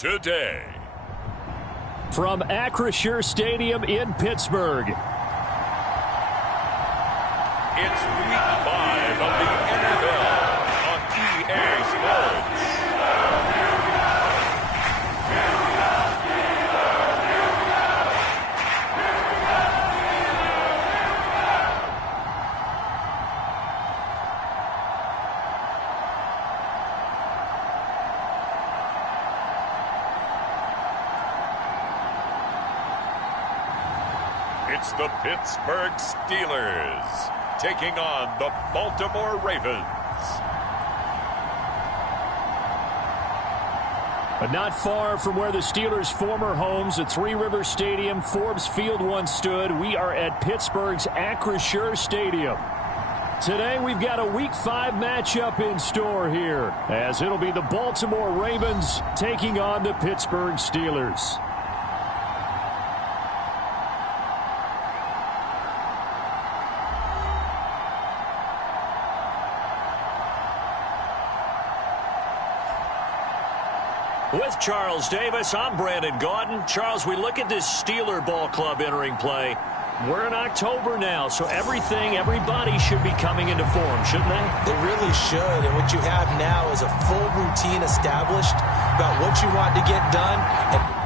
today. From Acrisure Stadium in Pittsburgh, it's Week 5 of the NFL on EA Sports. It's the Pittsburgh Steelers taking on the Baltimore Ravens. But not far from where the Steelers' former homes at Three Rivers Stadium, Forbes Field once stood, we are at Pittsburgh's Acrisure Stadium. Today we've got a Week 5 matchup in store here, as it'll be the Baltimore Ravens taking on the Pittsburgh Steelers. With Charles Davis, I'm Brandon Gaudin. Charles, we look at this Steeler ball club entering play. We're in October now, so everybody should be coming into form, shouldn't they? They really should, and what you have now is a full routine established about what you want to get done. And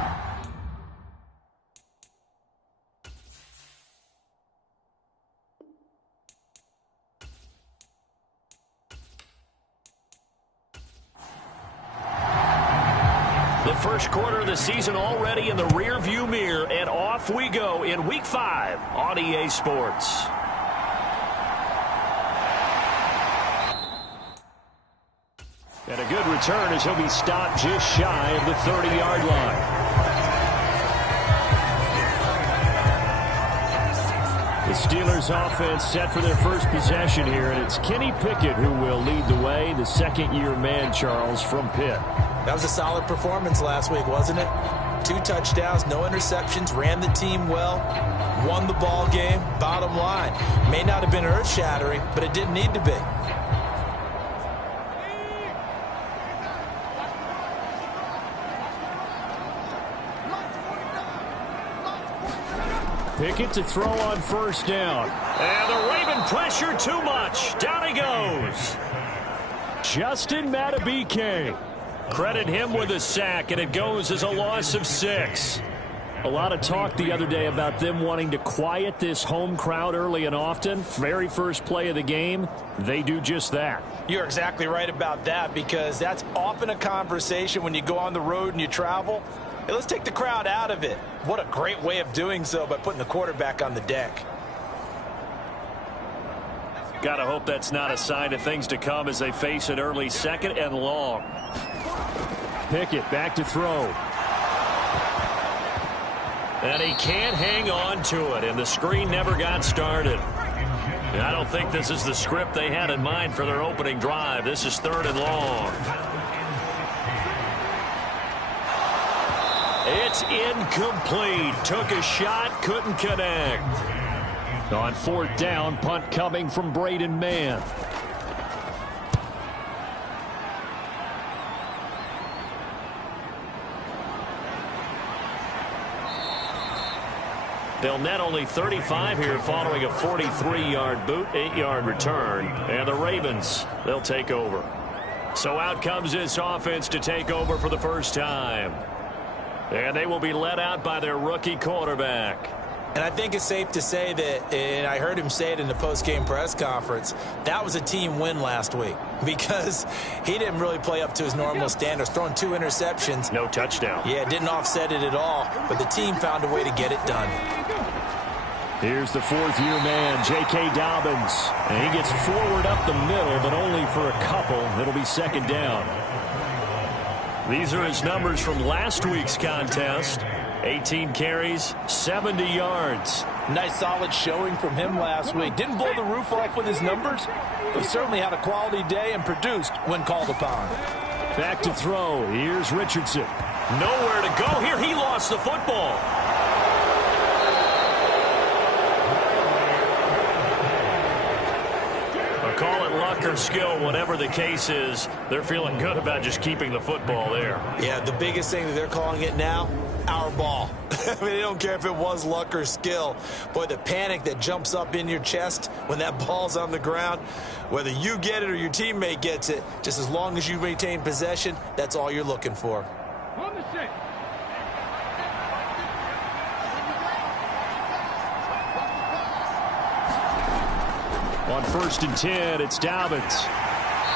first quarter of the season already in the rear-view mirror, and off we go in Week 5 on EA Sports. And a good return as he'll be stopped just shy of the 30-yard line. The Steelers offense set for their first possession here, and it's Kenny Pickett who will lead the way, the second-year man, Charles, from Pitt. That was a solid performance last week, wasn't it? 2 touchdowns, no interceptions, ran the team well, won the ball game. Bottom line, may not have been earth-shattering, but it didn't need to be. Pickett to throw on first down. And the Raven pressure too much. Down he goes. Justin Madubuike. Credit him with a sack, and it goes as a loss of 6. A lot of talk the other day about them wanting to quiet this home crowd early and often. Very first play of the game, they do just that. You're exactly right about that, because that's often a conversation when you go on the road and you travel. Hey, let's take the crowd out of it. What a great way of doing so by putting the quarterback on the deck. Gotta hope that's not a sign of things to come as they face an early second and long. Pickett back to throw. And he can't hang on to it, and the screen never got started. I don't think this is the script they had in mind for their opening drive. This is 3rd and long. It's incomplete. Took a shot, couldn't connect. On 4th down, punt coming from Braden Mann. They'll net only 35 here following a 43-yard boot, 8-yard return. And the Ravens, they'll take over. So out comes this offense to take over for the first time. And they will be led out by their rookie quarterback. And I think it's safe to say that, and I heard him say it in the post-game press conference, that was a team win last week because he didn't really play up to his normal standards, throwing 2 interceptions. No touchdown. Yeah, didn't offset it at all, but the team found a way to get it done. Here's the 4th-year man, J.K. Dobbins. And he gets forward up the middle, but only for a couple. It'll be 2nd down. These are his numbers from last week's contest. 18 carries, 70 yards. Nice solid showing from him last week. Didn't blow the roof off with his numbers, but he certainly had a quality day and produced when called upon. Back to throw. Here's Richardson. Nowhere to go here. He lost the football. I'll call it luck luck or skill, whatever the case is, they're feeling good about just keeping the football there. Yeah, the biggest thing that they're calling it now, our ball. I mean, they don't care if it was luck or skill. Boy, the panic that jumps up in your chest when that ball's on the ground, whether you get it or your teammate gets it, just as long as you maintain possession, that's all you're looking for. On the set. On 1st and 10, it's Dobbins.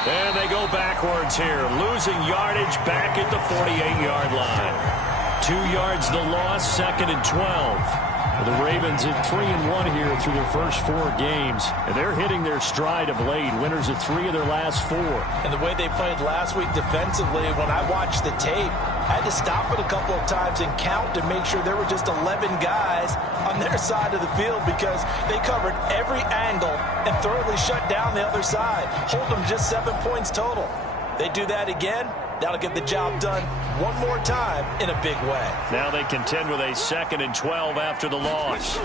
And they go backwards here, losing yardage back at the 48-yard line. 2 yards the loss, 2nd and 12. The Ravens at 3-1 here through their first 4 games. And they're hitting their stride of late. Winners of 3 of their last 4. And the way they played last week defensively, when I watched the tape, I had to stop it a couple of times and count to make sure there were just 11 guys on their side of the field because they covered every angle and thoroughly shut down the other side. Hold them just 7 points total. They do that again, that'll get the job done one more time in a big way. Now they contend with a 2nd and 12 after the loss.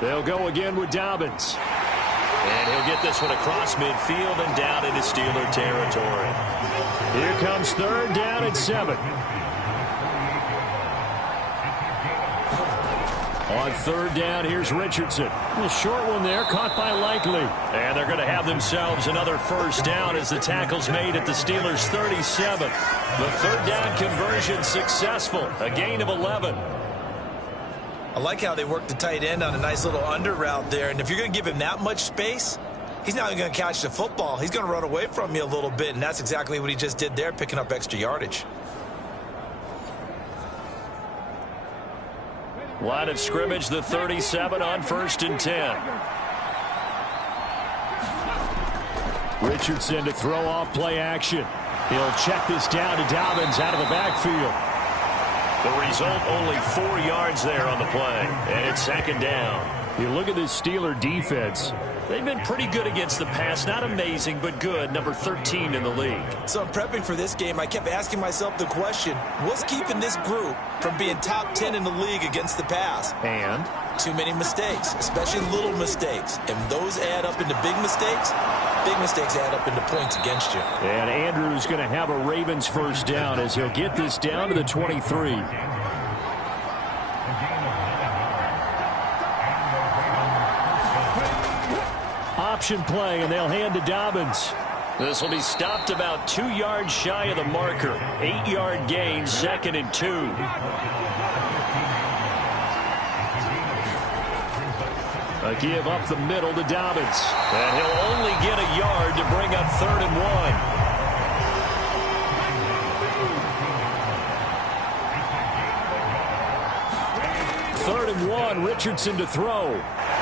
They'll go again with Dobbins. And he'll get this one across midfield and down into Steeler territory. Here comes 3rd down and 7. On 3rd down, here's Richardson. A little short one there, caught by Likely. And they're going to have themselves another 1st down as the tackle's made at the Steelers' 37. The 3rd down conversion successful, a gain of 11. I like how they worked the tight end on a nice little under route there. And if you're going to give him that much space, he's not even going to catch the football. He's going to run away from you a little bit, and that's exactly what he just did there, picking up extra yardage. Line of scrimmage, the 37 on 1st and 10. Richardson to throw off play action. He'll check this down to Dobbins out of the backfield. The result, only 4 yards there on the play, and it's 2nd down. You look at this Steeler defense. They've been pretty good against the pass. Not amazing, but good. Number 13 in the league. So I'm prepping for this game. I kept asking myself the question, what's keeping this group from being top 10 in the league against the pass? And? Too many mistakes, especially little mistakes. And those add up into big mistakes. Big mistakes add up into points against you. And Andrews going to have a Ravens 1st down as he'll get this down to the 23. Option play, and they'll hand to Dobbins. This will be stopped about 2 yards shy of the marker. 8-yard gain, 2nd and 2. A give up the middle to Dobbins. And he'll only get a yard to bring up 3rd and 1. 3rd and 1, Richardson to throw.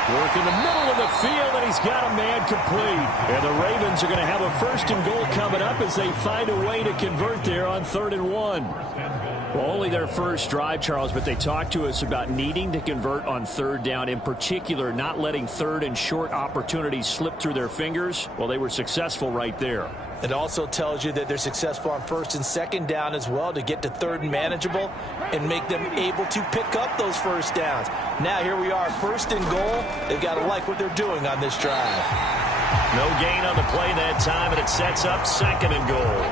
Work in the middle of the field, and he's got a man complete. And the Ravens are going to have a 1st and goal coming up as they find a way to convert there on 3rd and 1. Well, only their first drive, Charles, but they talked to us about needing to convert on 3rd down, in particular not letting 3rd and short opportunities slip through their fingers. Well, they were successful right there. It also tells you that they're successful on 1st and 2nd down as well to get to 3rd and manageable and make them able to pick up those 1st downs. Now here we are, 1st and goal. They've got to like what they're doing on this drive. No gain on the play that time, and it sets up 2nd and goal.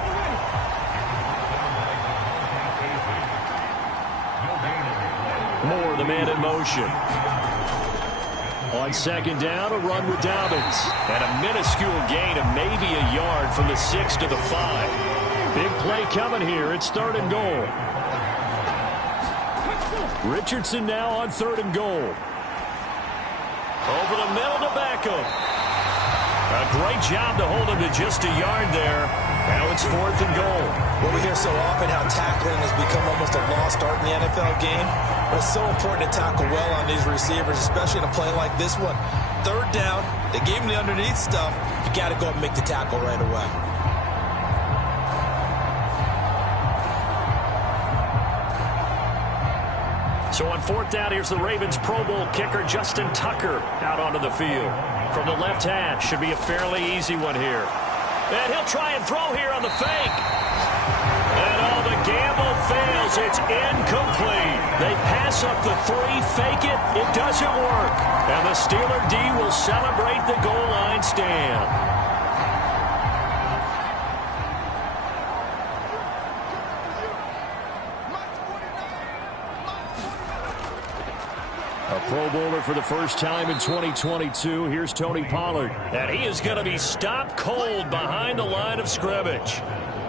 Moore, the man in motion. On 2nd down, a run with Dobbins. And a minuscule gain of maybe a yard from the 6 to the 5. Big play coming here. It's 3rd and goal. Richardson now on 3rd and goal. Over the middle to Beckham. A great job to hold him to just a yard there. Now it's 4th and goal. Well, we hear so often how tackling has become almost a lost art in the NFL game. But it's so important to tackle well on these receivers, especially in a play like this one. 3rd down, they gave him the underneath stuff. You got to go and make the tackle right away. So on 4th down, here's the Ravens Pro Bowl kicker Justin Tucker out onto the field. From the left hash, should be a fairly easy one here. And he'll try and throw here on the fake. And oh, the gamble fails. It's incomplete. They pass up the 3, fake it. It doesn't work. And the Steeler D will celebrate the goal line stand. A Pro Bowler for the first time in 2022. Here's Tony Pollard. And he is going to be stopped cold behind the line of scrimmage.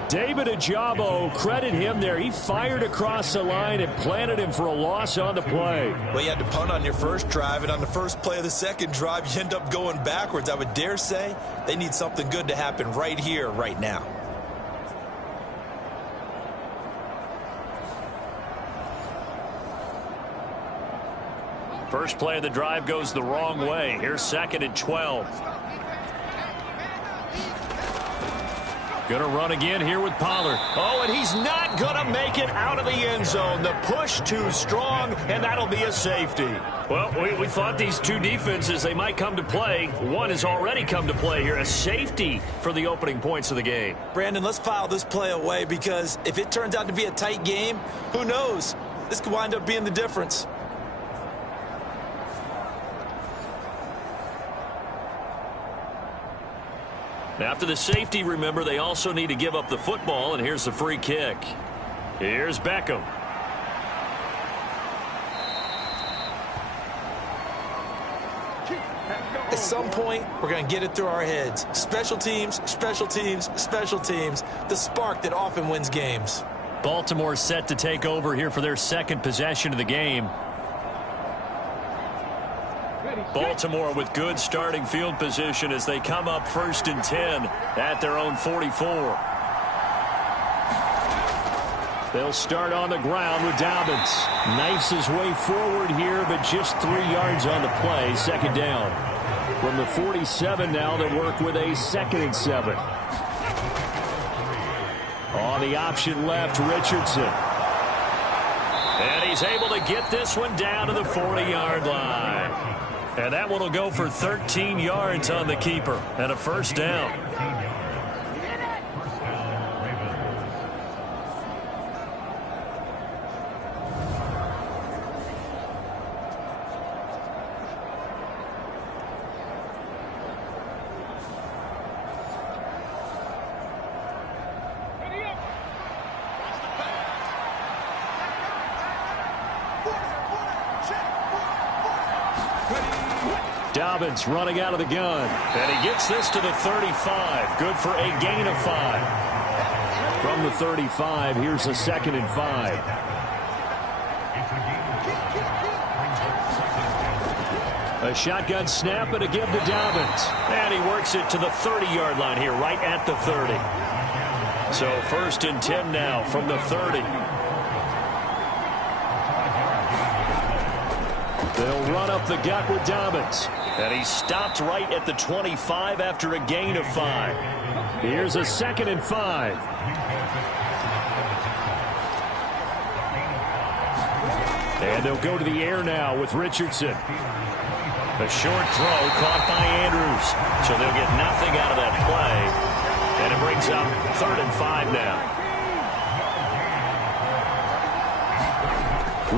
David Ajabo, credit him there. He fired across the line and planted him for a loss on the play. Well, you had to punt on your first drive, and on the first play of the second drive, you end up going backwards. I would dare say they need something good to happen right here, right now. First play of the drive goes the wrong way. Here's 2nd and 12. Going to run again here with Pollard. Oh, and he's not going to make it out of the end zone. The push too strong, and that'll be a safety. Well, we thought these two defenses, they might come to play. One has already come to play here. A safety for the opening points of the game. Brandon, let's file this play away because if it turns out to be a tight game, who knows? This could wind up being the difference. After the safety, remember, they also need to give up the football, and here's the free kick. Here's Beckham. At some point, we're going to get it through our heads. Special teams, special teams, special teams. The spark that often wins games. Baltimore set to take over here for their second possession of the game. Baltimore with good starting field position as they come up 1st and 10 at their own 44. They'll start on the ground with Dobbins. Knifes his way forward here, but just 3 yards on the play. 2nd down. From the 47 now, they work with a 2nd and 7. On the option left, Richardson. And he's able to get this one down to the 40-yard line. And that one will go for 13 yards on the keeper and a 1st down. Dobbins running out of the gun. And he gets this to the 35. Good for a gain of 5. From the 35, here's a 2nd and 5. A shotgun snap and a give to Dobbins. And he works it to the 30-yard line here, right at the 30. So 1st and 10 now from the 30. They'll run up the gut with Dobbins. And he stopped right at the 25 after a gain of 5. Here's a 2nd and 5. And they'll go to the air now with Richardson. A short throw caught by Andrews. So they'll get nothing out of that play. And it brings up 3rd and 5 now.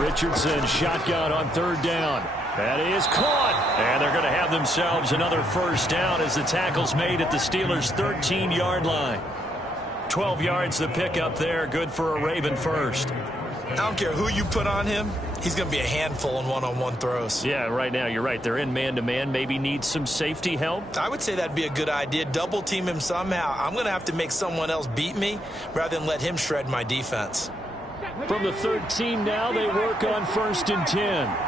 Richardson shotgun on 3rd down. That is caught. And they're going to have themselves another 1st down as the tackle's made at the Steelers' 13-yard line. 12 yards the pickup there. Good for a Raven 1st. I don't care who you put on him. He's going to be a handful in one-on-one throws. Yeah, right now you're right. They're in man-to-man. Maybe need some safety help. I would say that'd be a good idea. Double team him somehow. I'm going to have to make someone else beat me rather than let him shred my defense. From the 13 now, they work on 1st and 10.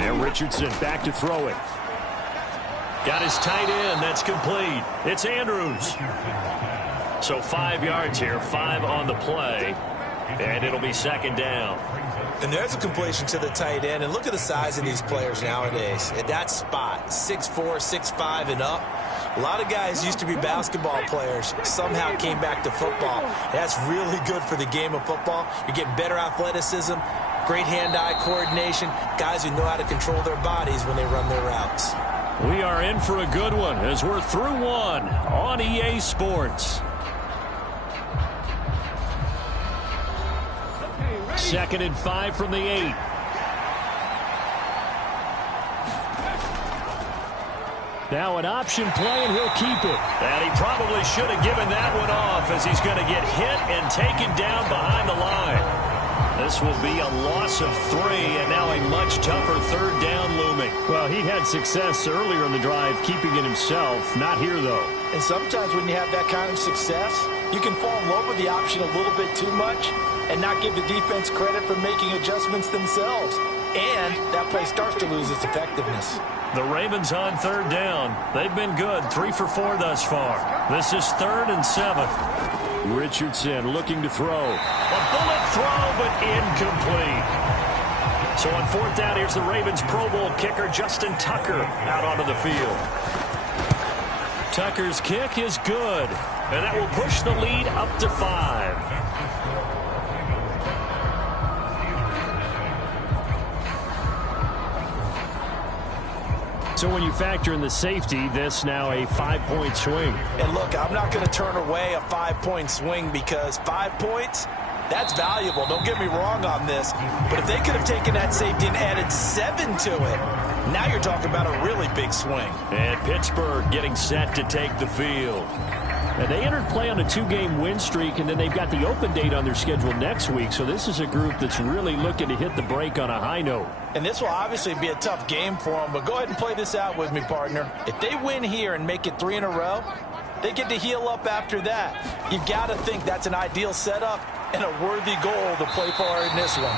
And Richardson back to throw it. Got his tight end. That's complete. It's Andrews. So 5 yards here, 5 on the play. And it'll be 2nd down. And there's a completion to the tight end. And look at the size of these players nowadays. At that spot, 6'4", 6'5", and up. A lot of guys used to be basketball players, somehow came back to football. That's really good for the game of football. You're getting better athleticism, great hand-eye coordination, guys who know how to control their bodies when they run their routes. We are in for a good one as we're through one on EA Sports. 2nd and 5 from the 8. Now an option play, and he'll keep it. And he probably should have given that one off as he's going to get hit and taken down behind the line. This will be a loss of 3, and now a much tougher third down looming. Well, he had success earlier in the drive keeping it himself. Not here, though. And sometimes when you have that kind of success, you can fall in love with the option a little bit too much and not give the defense credit for making adjustments themselves. And that play starts to lose its effectiveness. The Ravens on third down. They've been good, 3 for 4 thus far. This is 3rd and 7. Richardson looking to throw. A bullet throw, but incomplete. So on 4th down, here's the Ravens Pro Bowl kicker, Justin Tucker, out onto the field. Tucker's kick is good, and that will push the lead up to 5. So when you factor in the safety, this now a 5-point swing. And look, I'm not going to turn away a 5-point swing because 5 points, that's valuable. Don't get me wrong on this. But if they could have taken that safety and added 7 to it, now you're talking about a really big swing. And Pittsburgh getting set to take the field. And they entered play on a 2-game win streak, and then they've got the open date on their schedule next week. So this is a group that's really looking to hit the break on a high note. And this will obviously be a tough game for them, but go ahead and play this out with me, partner. If they win here and make it 3 in a row, they get to heal up after that. You've got to think that's an ideal setup and a worthy goal to play for in this one.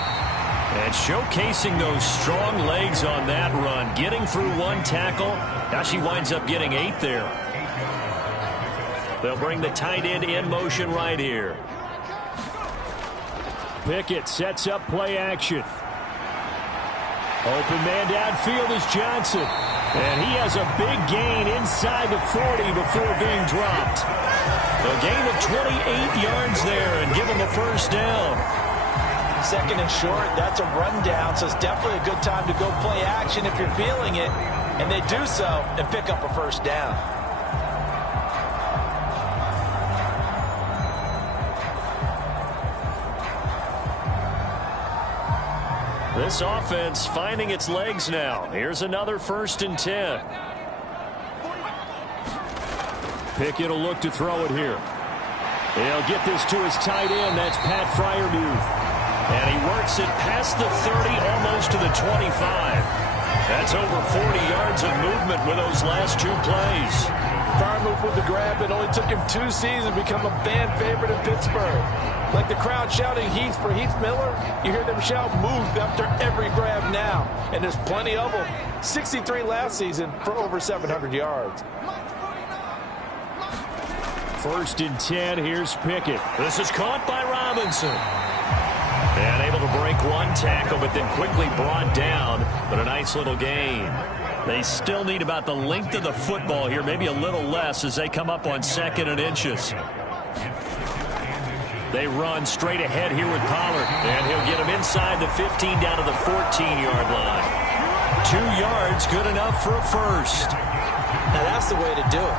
And showcasing those strong legs on that run, getting through 1 tackle. Now she winds up getting 8 there. They'll bring the tight end in motion right here. Pickett sets up play action. Open man downfield is Johnson. And he has a big gain inside the 40 before being dropped. A gain of 28 yards there and give him a first down. 2nd and short, that's a rundown, so it's definitely a good time to go play action if you're feeling it. And they do so and pick up a first down. This offense finding its legs now. Here's another 1st and 10. Pickett will look to throw it here. He'll get this to his tight end. That's Pat Freiermuth. And he works it past the 30, almost to the 25. That's over 40 yards of movement with those last 2 plays. Freiermuth with the grab. It only took him 2 seasons to become a fan favorite in Pittsburgh. Like the crowd shouting Heath for Heath Miller, you hear them shout move after every grab now. And there's plenty of them. 63 last season for over 700 yards. 1st and 10, here's Pickett. This is caught by Robinson. And able to break 1 tackle, but then quickly brought down. But a nice little gain. They still need about the length of the football here, maybe a little less as they come up on 2nd and inches. They run straight ahead here with Pollard. And he'll get him inside the 15 down to the 14-yard line. 2 yards, good enough for a first. Now that's the way to do it.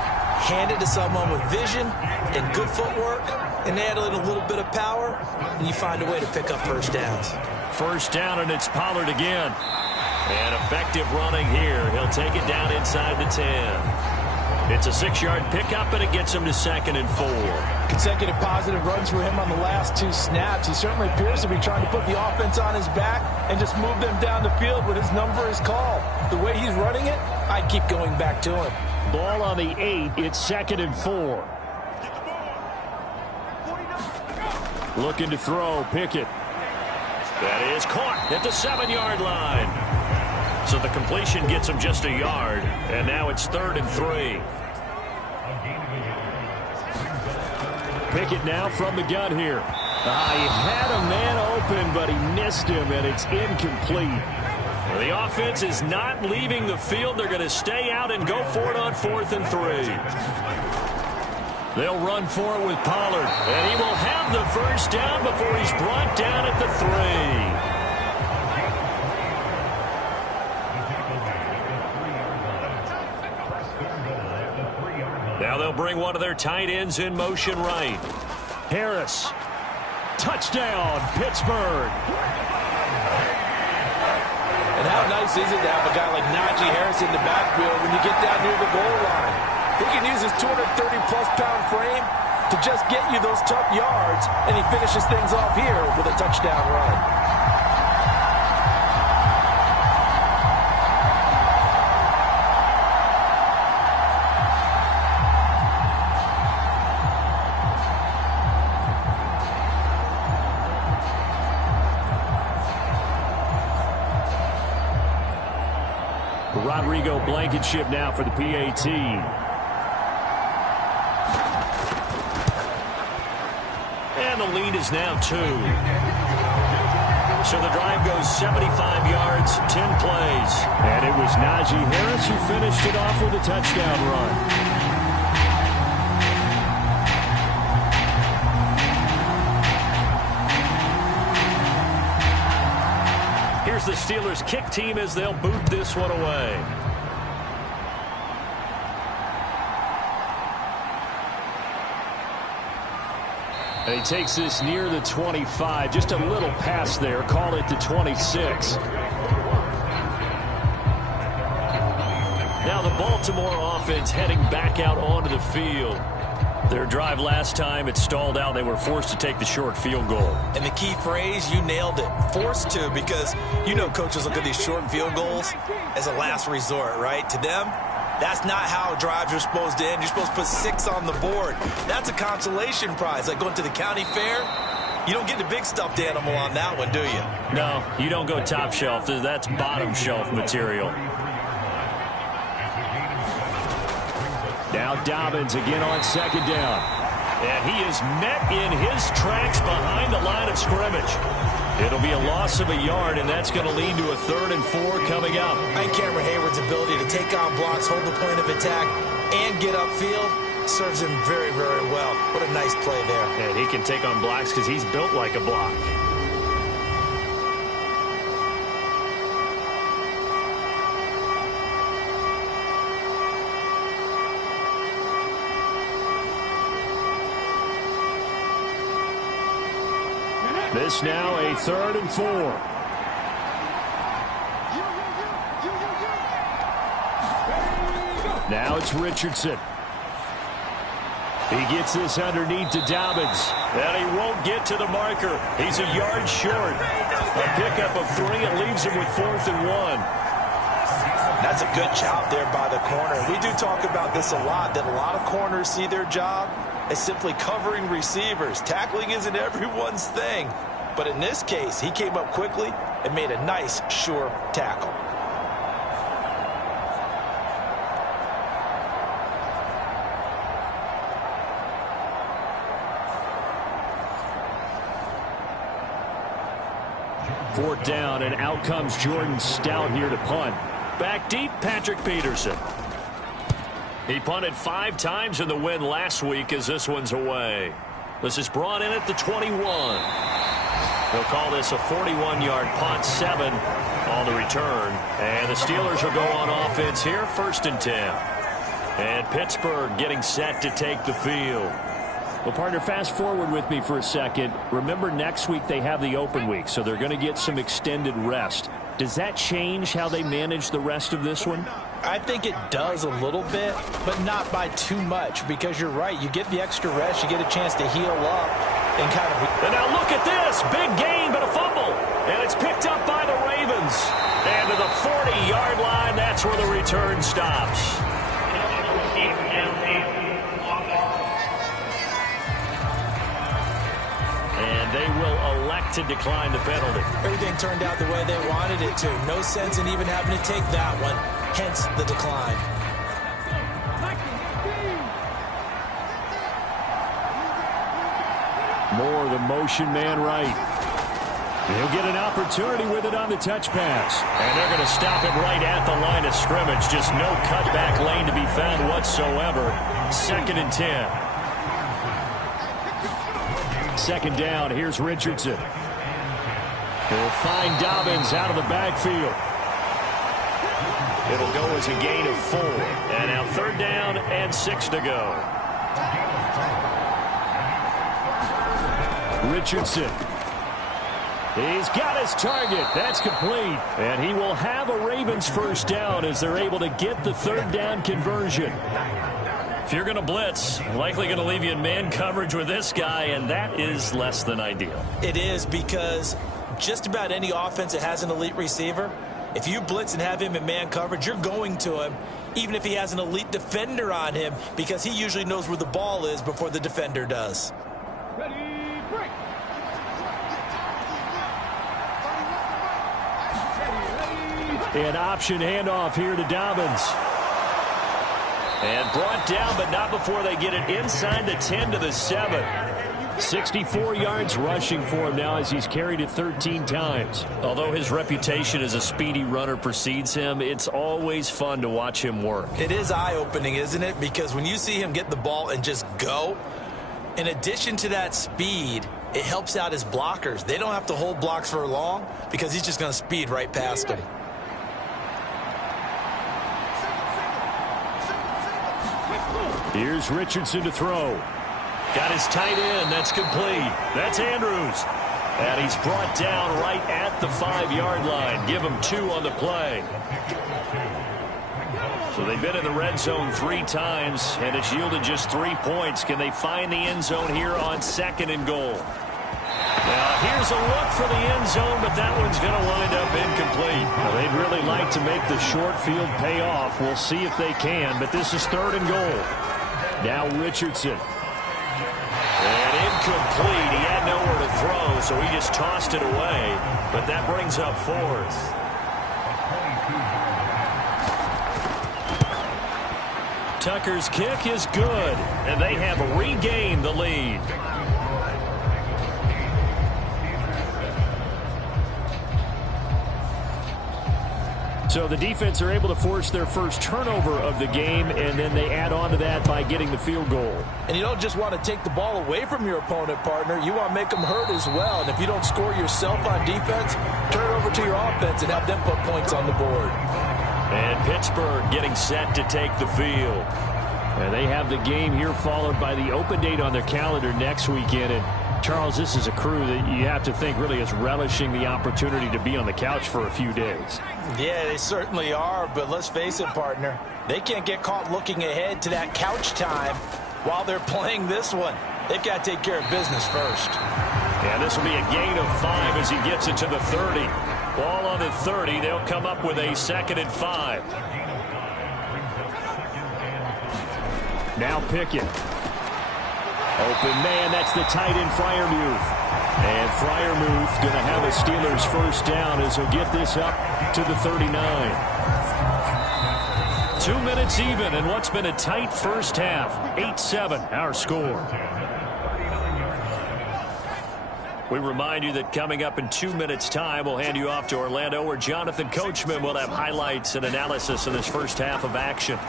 Hand it to someone with vision and good footwork, and add in a little bit of power, and you find a way to pick up first downs. First down, and it's Pollard again. And effective running here. He'll take it down inside the 10. It's a 6-yard pickup, and it gets him to 2nd and 4. Consecutive positive runs for him on the last 2 snaps. He certainly appears to be trying to put the offense on his back and just move them down the field when his number is called. The way he's running it, I'd keep going back to him. Ball on the 8. It's 2nd and 4. Looking to throw, Pickett. That is caught at the 7-yard line. So the completion gets him just a yard. And now it's 3rd and 3. Pickett now from the gun here. He had a man open, but he missed him, and it's incomplete. The offense is not leaving the field. They're going to stay out and go for it on 4th and 3. They'll run for it with Pollard. And he will have the first down before he's brought down at the 3. Now they'll bring one of their tight ends in motion right. Harris. Touchdown, Pittsburgh. And how nice is it to have a guy like Najee Harris in the backfield when you get down near the goal line? He can use his 230-plus-pound frame to just get you those tough yards, and he finishes things off here with a touchdown run. Rodrigo Blankenship now for the PAT. And the lead is now 2. So the drive goes 75 yards, 10 plays. And it was Najee Harris who finished it off with a touchdown run. Here's the Steelers kick team as they'll boot this one away. And he takes this near the 25. Just a little pass there. Call it the 26. Now the Baltimore offense heading back out onto the field. Their drive last time, it stalled out. They were forced to take the short field goal. And the key phrase, you nailed it. Forced to, because you know coaches look at these short field goals as a last resort, right? To them, that's not how drives are supposed to end. You're supposed to put 6 on the board. That's a consolation prize. Like going to the county fair, you don't get the big stuffed animal on that one, do you? No, you don't go top shelf. That's bottom shelf material. Now Dobbins again on second down. And he is met in his tracks behind the line of scrimmage. It'll be a loss of a yard, and that's going to lead to a 3rd and 4 coming up. I think Cameron Hayward's ability to take on blocks, hold the point of attack, and get upfield serves him very, very well. What a nice play there. And he can take on blocks because he's built like a block. This now a 3rd and 4. Now it's Richardson. He gets this underneath to Dobbins. And he won't get to the marker. He's a yard short. A pickup of 3. It leaves him with 4th and 1. That's a good job there by the corner. We do talk about this a lot, that a lot of corners see their job as simply covering receivers. Tackling isn't everyone's thing. But in this case, he came up quickly and made a nice, sure tackle. Fourth down, and out comes Jordan Stout here to punt. Back deep, Patrick Peterson. He punted 5 times in the win last week as this one's away. This is brought in at the 21. They'll call this a 41-yard punt, 7 on the return. And the Steelers will go on offense here, 1st and 10. And Pittsburgh getting set to take the field. Well, partner, fast forward with me for a second. Remember, next week they have the open week, so they're going to get some extended rest. Does that change how they manage the rest of this one? I think it does a little bit, but not by too much, because you're right. You get the extra rest. You get a chance to heal up and kind of... And now look at this. Big gain, but a fumble. And it's picked up by the Ravens. And to the 40-yard line, that's where the return stops. And they will elect to decline the penalty. Everything turned out the way they wanted it to. No sense in even having to take that one, hence the decline. More the motion man right. He'll get an opportunity with it on the touch pass. And they're going to stop it right at the line of scrimmage. Just no cutback lane to be found whatsoever. 2nd and 10. 2nd down, here's Richardson. He'll find Dobbins out of the backfield. It'll go as a gain of 4. And now 3rd down and 6 to go. Richardson. He's got his target. That's complete. And he will have a Ravens 1st down as they're able to get the 3rd down conversion. If you're going to blitz, likely going to leave you in man coverage with this guy, and that is less than ideal. It is, because just about any offense that has an elite receiver, if you blitz and have him in man coverage, you're going to him, even if he has an elite defender on him, because he usually knows where the ball is before the defender does. Ready, break. An option handoff here to Dobbins. And brought down, but not before they get it inside the 10 to the 7. 64 yards rushing for him now as he's carried it 13 times. Although his reputation as a speedy runner precedes him, it's always fun to watch him work. It is eye-opening, isn't it? Because when you see him get the ball and just go, in addition to that speed, it helps out his blockers. They don't have to hold blocks for long because he's just going to speed right past them. Here's Richardson to throw. Got his tight end. That's complete. That's Andrews. And he's brought down right at the 5-yard line. Give him 2 on the play. So they've been in the red zone 3 times, and it's yielded just 3 points. Can they find the end zone here on 2nd and goal? Now, here's a look for the end zone, but that one's going to wind up incomplete. Well, they'd really like to make the short field pay off. We'll see if they can, but this is 3rd and goal. Now Richardson. And incomplete. He had nowhere to throw, so he just tossed it away. But that brings up 4th. Tucker's kick is good, and they have regained the lead. So the defense are able to force their first turnover of the game, and then they add on to that by getting the field goal. And you don't just want to take the ball away from your opponent, partner. You want to make them hurt as well. And if you don't score yourself on defense, turn it over to your offense and have them put points on the board. And Pittsburgh getting set to take the field. And they have the game here followed by the open date on their calendar next weekend. And Charles, this is a crew that you have to think really is relishing the opportunity to be on the couch for a few days. Yeah, they certainly are, but let's face it, partner. They can't get caught looking ahead to that couch time while they're playing this one. They've got to take care of business first. Yeah, this will be a gain of 5 as he gets it to the 30. Ball on the 30. They'll come up with a 2nd and 5. Now Pickett. Open man, that's the tight end Freiermuth. And Freiermuth going to have a Steelers first down as he'll get this up to the 39. 2 minutes even in what's been a tight first half. 8-7 our score. We remind you that coming up in 2 minutes' time, we'll hand you off to Orlando, where Jonathan Coachman will have highlights and analysis in this first half of action.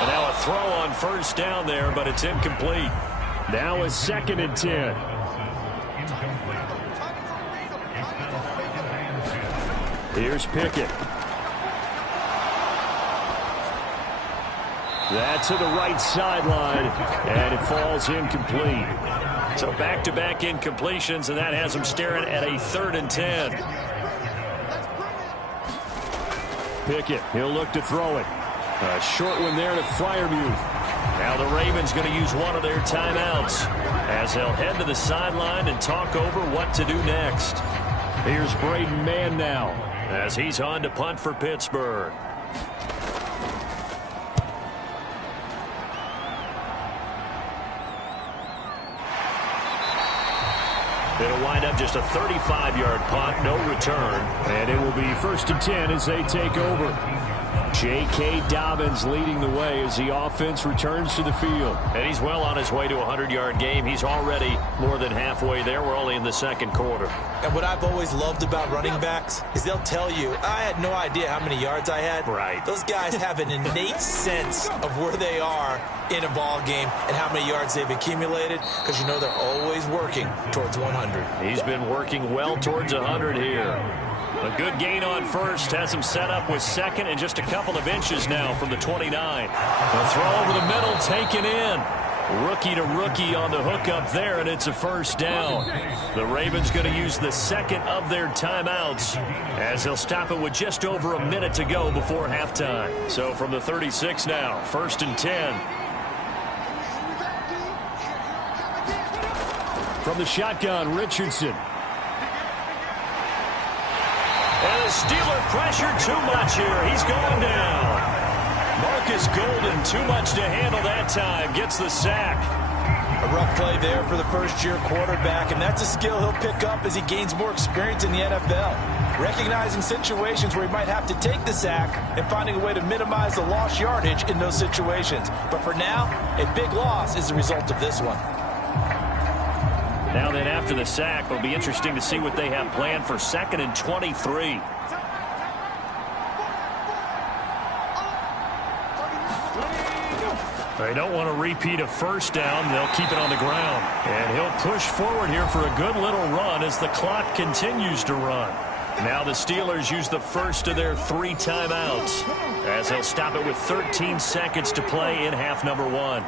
And now a throw on first down there, but it's incomplete. Now a 2nd and 10. Here's Pickett. That's to the right sideline, and it falls incomplete. So back-to-back incompletions, and that has him staring at a 3rd and 10. Pickett, he'll look to throw it. A short one there to Freiermuth. Now the Ravens going to use one of their timeouts as they'll head to the sideline and talk over what to do next. Here's Braden Mann now as he's on to punt for Pittsburgh. It'll wind up just a 35-yard punt, no return. And it will be 1st and 10 as they take over. J.K. Dobbins leading the way as the offense returns to the field. And he's well on his way to a 100-yard game. He's already more than halfway there. We're only in the 2nd quarter. And what I've always loved about running backs is they'll tell you, I had no idea how many yards I had. Right. Those guys have an innate sense of where they are in a ball game and how many yards they've accumulated, because you know they're always working towards 100. He's been working well towards 100 here. A good gain on first has him set up with 2nd and just a couple of inches now from the 29. A throw over the middle taken in. Rookie to rookie on the hookup there, and it's a first down. The Ravens going to use the second of their timeouts as they'll stop it with just over a minute to go before halftime. So from the 36 now, 1st and 10. From the shotgun, Richardson. And the Steeler pressure too much here. He's going down. Marcus Golden, too much to handle that time. Gets the sack. A rough play there for the first-year quarterback, and that's a skill he'll pick up as he gains more experience in the NFL. Recognizing situations where he might have to take the sack and finding a way to minimize the lost yardage in those situations. But for now, a big loss is the result of this one. Now then, after the sack, it'll be interesting to see what they have planned for 2nd and 23. They don't want to repeat a first down. They'll keep it on the ground. And he'll push forward here for a good little run as the clock continues to run. Now the Steelers use the first of their 3 timeouts as they'll stop it with 13 seconds to play in half number 1.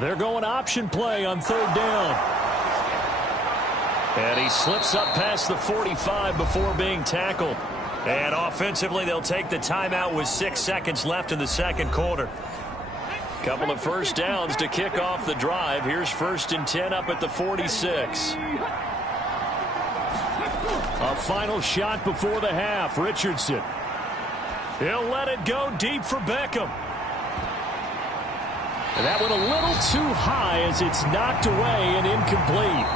They're going option play on 3rd down. And he slips up past the 45 before being tackled. And offensively, they'll take the timeout with 6 seconds left in the second quarter. Couple of first downs to kick off the drive. Here's 1st and 10 up at the 46. A final shot before the half. Richardson. He'll let it go deep for Beckham. And that went a little too high as it's knocked away and incomplete.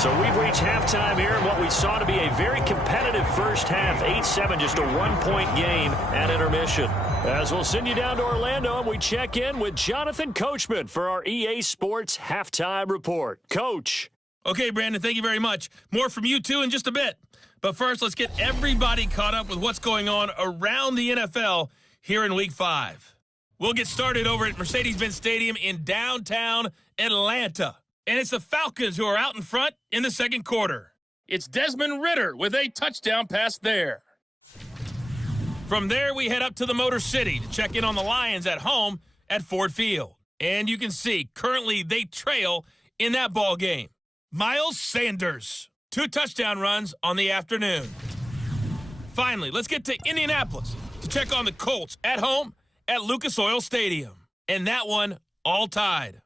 So we've reached halftime here in what we saw to be a very competitive first half. 8-7, just a 1-point game at intermission. As we'll send you down to Orlando, and we check in with Jonathan Coachman for our EA Sports Halftime Report. Coach. Okay, Brandon, thank you very much. More from you, too, in just a bit. But first, let's get everybody caught up with what's going on around the NFL here in Week 5. We'll get started over at Mercedes-Benz Stadium in downtown Atlanta. And it's the Falcons who are out in front in the second quarter. It's Desmond Ridder with a touchdown pass there. From there, we head up to the Motor City to check in on the Lions at home at Ford Field. And you can see, currently they trail in that ball game. Miles Sanders, 2 touchdown runs on the afternoon. Finally, let's get to Indianapolis to check on the Colts at home at Lucas Oil Stadium. And that one all tied.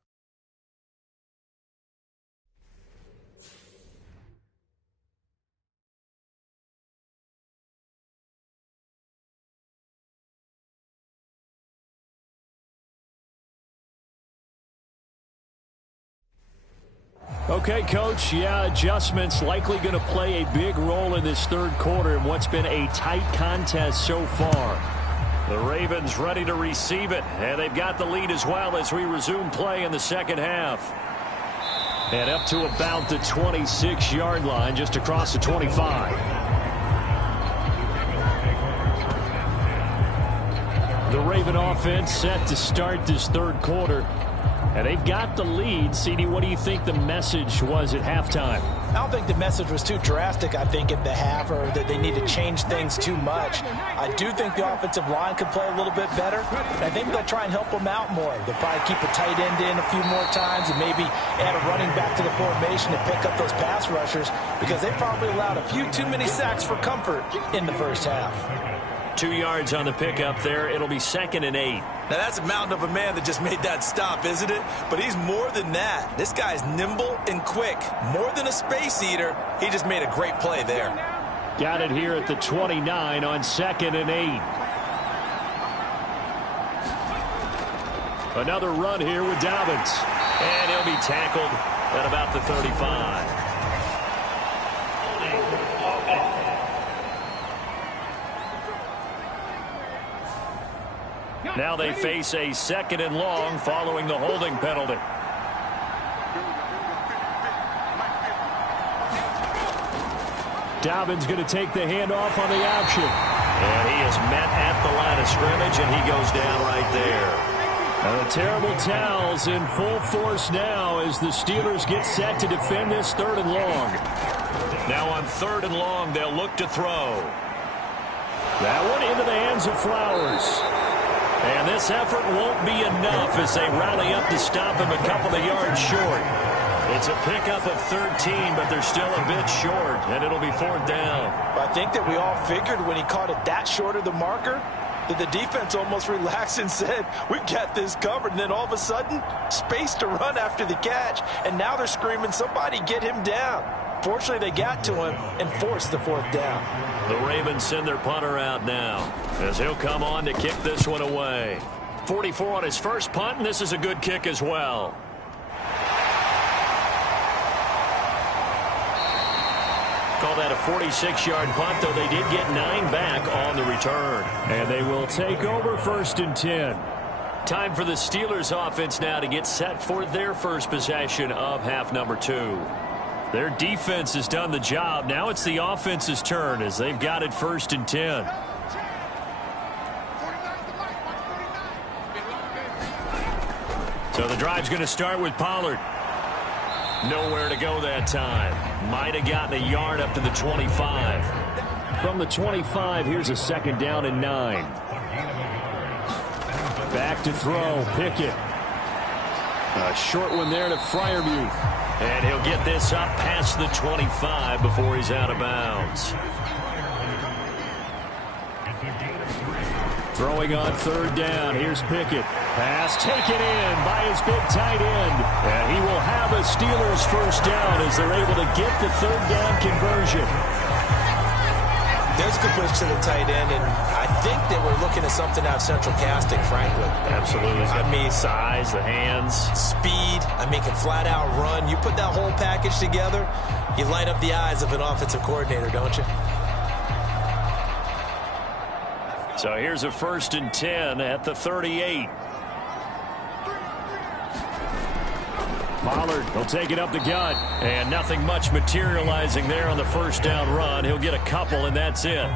Okay, Coach, adjustments likely going to play a big role in this third quarter in what's been a tight contest so far. The Ravens ready to receive it, and they've got the lead as well as we resume play in the second half. And up to about the 26-yard line, just across the 25. The Raven offense set to start this third quarter. And they've got the lead. CD, what do you think the message was at halftime? I don't think the message was too drastic, I think, at the half, or that they need to change things too much. I do think the offensive line could play a little bit better. I think they'll try and help them out more. They'll probably keep a tight end in a few more times and maybe add a running back to the formation to pick up those pass rushers, because they probably allowed a few too many sacks for comfort in the first half. 2 yards on the pickup there. It'll be 2nd and 8. Now, that's a mountain of a man that just made that stop, isn't it? But he's more than that. This guy's nimble and quick. More than a space eater, he just made a great play there. Got it here at the 29 on 2nd and 8. Another run here with Dobbins. And he'll be tackled at about the 35. Now they face a 2nd and long following the holding penalty. Dobbins going to take the handoff on the option. And he is met at the line of scrimmage, and he goes down right there. And the terrible towels in full force now as the Steelers get set to defend this 3rd and long. Now on 3rd and long, they'll look to throw. That one into the hands of Flowers. And this effort won't be enough as they rally up to stop him a couple of yards short. It's a pickup of 13, but they're still a bit short, and it'll be 4th down. I think that we all figured when he caught it that short of the marker that the defense almost relaxed and said, we've got this covered. And then all of a sudden, space to run after the catch. And now they're screaming, somebody get him down. Fortunately, they got to him and forced the 4th down. The Ravens send their punter out now as he'll come on to kick this one away. 44 on his first punt, and this is a good kick as well. Call that a 46-yard punt, though they did get 9 back on the return. And they will take over 1st and 10. Time for the Steelers offense now to get set for their first possession of half number 2. Their defense has done the job. Now it's the offense's turn as they've got it 1st and 10. So the drive's going to start with Pollard. Nowhere to go that time. Might have gotten a yard up to the 25. From the 25, here's a 2nd down and 9. Back to throw, Pickett. A short one there to Freiermuth. And he'll get this up past the 25 before he's out of bounds. Throwing on 3rd down. Here's Pickett. Pass taken in by his big tight end. And he will have a Steelers 1st down as they're able to get the 3rd down conversion. There's a good push to the tight end, and I think that we're looking at something out of central casting, frankly. Absolutely. I mean, size, the hands. Speed. I mean, can flat out run. You put that whole package together, you light up the eyes of an offensive coordinator, don't you? So here's a 1st and 10 at the 38. Pollard will take it up the gut. And nothing much materializing there on the 1st down run. He'll get a couple, and that's it.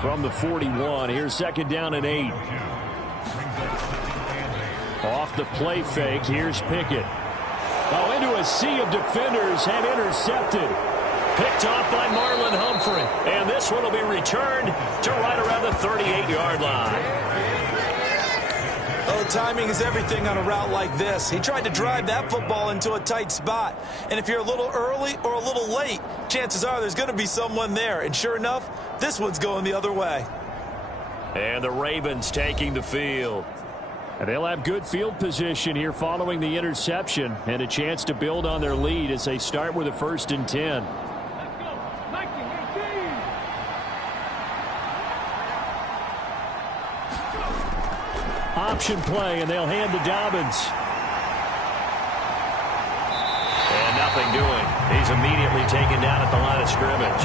From the 41, here's 2nd down and 8. Off the play fake, here's Pickett. Oh, into a sea of defenders and intercepted. Picked off by Marlon Humphrey. And this one will be returned to right around the 38-yard line. Oh, timing is everything on a route like this. He tried to drive that football into a tight spot. And if you're a little early or a little late, chances are there's going to be someone there. And sure enough, this one's going the other way. And the Ravens taking the field. And they'll have good field position here following the interception and a chance to build on their lead as they start with a 1st and 10. Option play, and they'll hand to Dobbins. And nothing doing. He's immediately taken down at the line of scrimmage.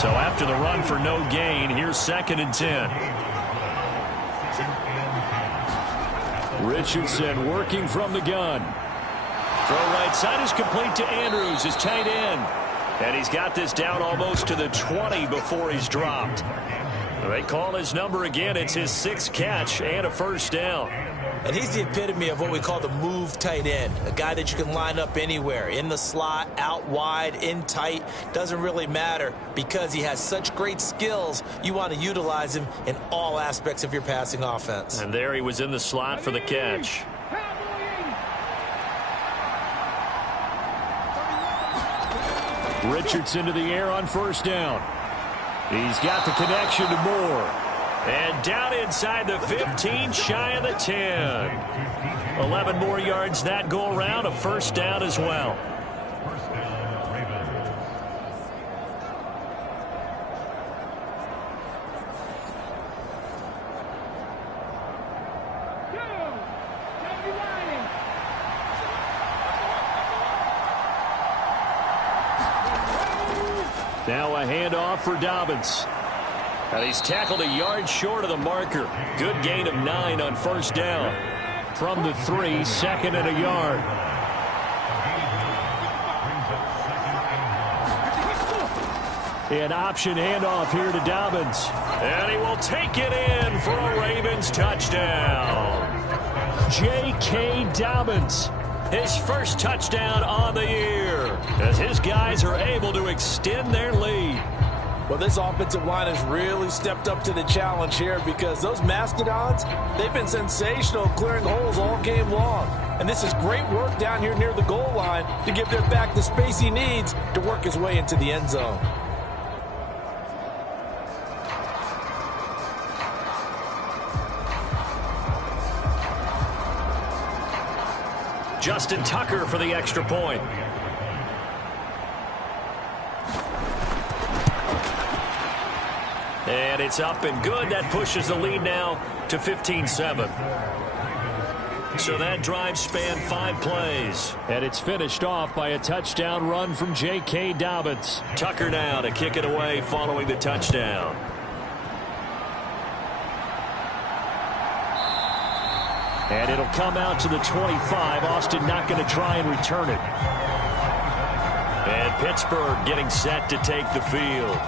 So after the run for no gain, here's 2nd and 10. Richardson working from the gun. Throw right side is complete to Andrews, his tight end. And he's got this down almost to the 20 before he's dropped. They call his number again. It's his 6th catch and a 1st down. And he's the epitome of what we call the move tight end. A guy that you can line up anywhere. In the slot, out wide, in tight. Doesn't really matter because he has such great skills. You want to utilize him in all aspects of your passing offense. And there he was in the slot for the catch. Richardson to the air on 1st down. He's got the connection to Moore. And down inside the 15, shy of the 10. 11 more yards that go around, a 1st down as well. Now a handoff for Dobbins. And he's tackled a yard short of the marker. Good gain of 9 on 1st down. From the 3, 2nd and a yard. An option handoff here to Dobbins. And he will take it in for a Ravens touchdown. J.K. Dobbins. His first touchdown on the year as his guys are able to extend their lead. Well, this offensive line has really stepped up to the challenge here because those Mastodons, they've been sensational clearing holes all game long. And this is great work down here near the goal line to give their back the space he needs to work his way into the end zone. Justin Tucker for the extra point. And it's up and good. That pushes the lead now to 15-7. So that drive spanned 5 plays. And it's finished off by a touchdown run from J.K. Dobbins. Tucker now to kick it away following the touchdown. And it'll come out to the 25. Austin not going to try and return it. And Pittsburgh getting set to take the field.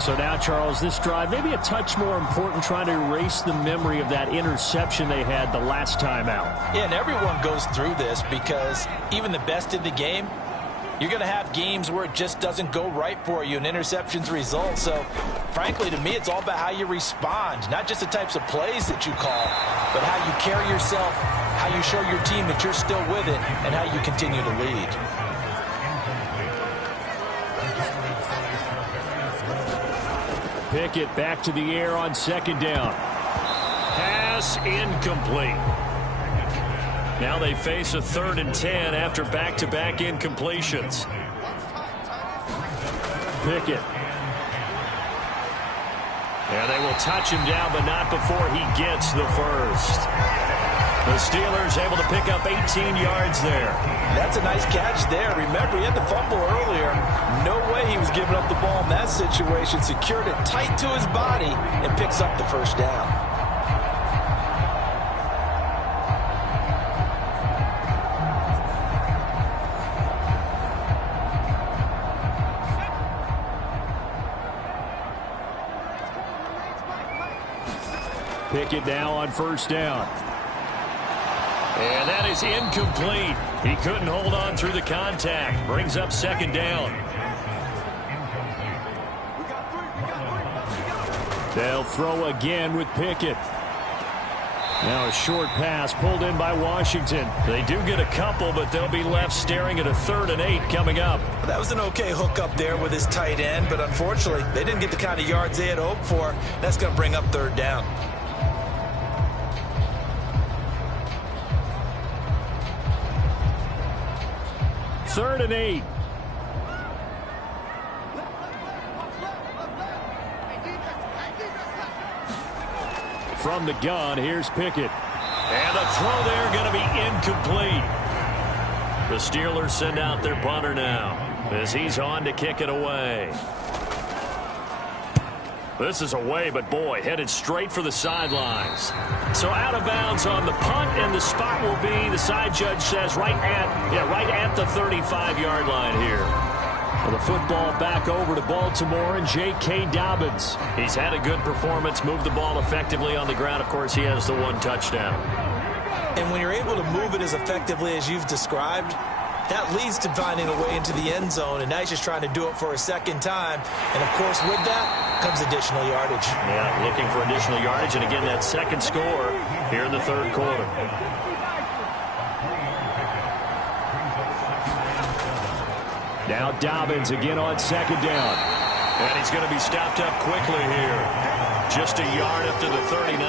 So now, Charles, this drive maybe a touch more important, trying to erase the memory of that interception they had the last time out. Yeah, and everyone goes through this because even the best in the game, you're going to have games where it just doesn't go right for you and interceptions result. So, frankly, to me, it's all about how you respond, not just the types of plays that you call, but how you carry yourself, how you show your team that you're still with it, and how you continue to lead. Pickett back to the air on second down. Pass incomplete. Now they face a 3rd and 10 after back-to-back incompletions. Pickett. And they will touch him down, but not before he gets the first. The Steelers able to pick up 18 yards there. That's a nice catch there. Remember, he had the fumble earlier. No way he was giving up the ball in that situation. Secured it tight to his body and picks up the first down. Pickett now on first down. And that is incomplete. He couldn't hold on through the contact. Brings up second down. They'll throw again with Pickett. Now a short pass pulled in by Washington. They do get a couple, but they'll be left staring at a 3rd and 8 coming up. That was an okay hook up there with his tight end, but unfortunately, they didn't get the kind of yards they had hoped for. That's going to bring up 3rd down. Third and 8. From the gun, here's Pickett. And the throw there going to be incomplete. The Steelers send out their punter now as he's on to kick it away. This is away, but boy, headed straight for the sidelines. So out of bounds on the punt, and the spot will be, the side judge says, right at the 35-yard line here. Well, the football back over to Baltimore and J.K. Dobbins. He's had a good performance, moved the ball effectively on the ground. Of course, he has the 1 touchdown. And when you're able to move it as effectively as you've described, that leads to finding a way into the end zone, and now he's just trying to do it for a second time. And, of course, with that comes additional yardage. Yeah, looking for additional yardage, and again, that second score here in the 3rd quarter. Now Dobbins again on second down. And he's going to be stopped up quickly here. Just a yard up to the 39.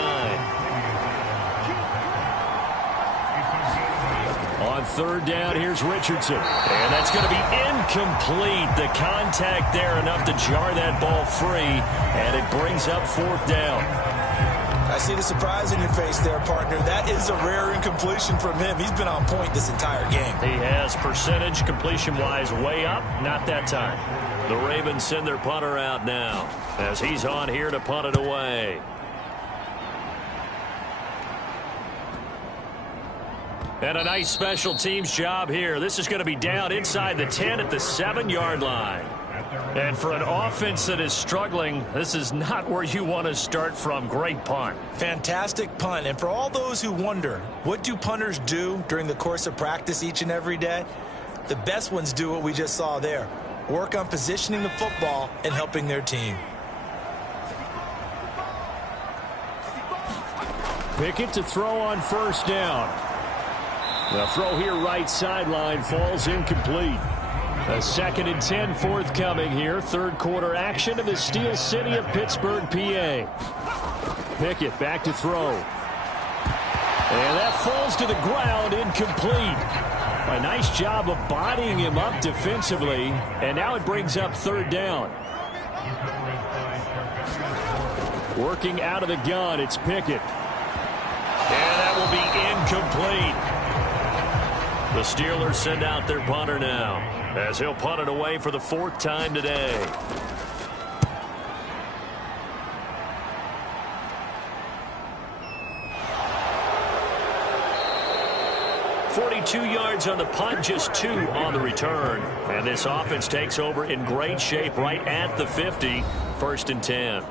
On 3rd down, here's Richardson. And that's going to be incomplete. The contact there enough to jar that ball free, and it brings up 4th down. I see the surprise in your face there, partner. That is a rare incompletion from him. He's been on point this entire game. He has percentage completion-wise way up. Not that time. The Ravens send their punter out now as he's on here to punt it away. And a nice special teams job here. This is going to be down inside the 10 at the 7-yard line. And for an offense that is struggling, this is not where you want to start from. Great punt. Fantastic punt. And for all those who wonder, what do punters do during the course of practice each and every day? The best ones do what we just saw there. work on positioning the football and helping their team. Pickett to throw on first down. The throw here right sideline falls incomplete. A 2nd and 10 forthcoming here. Third quarter action in the Steel City of Pittsburgh, PA. Pickett back to throw. And that falls to the ground, incomplete. A nice job of bodying him up defensively. And now it brings up third down. Working out of the gun, it's Pickett. And that will be incomplete. The Steelers send out their punter now, as he'll punt it away for the 4th time today. .42 yards on the punt, just 2 on the return. And this offense takes over in great shape right at the 50, 1st and 10.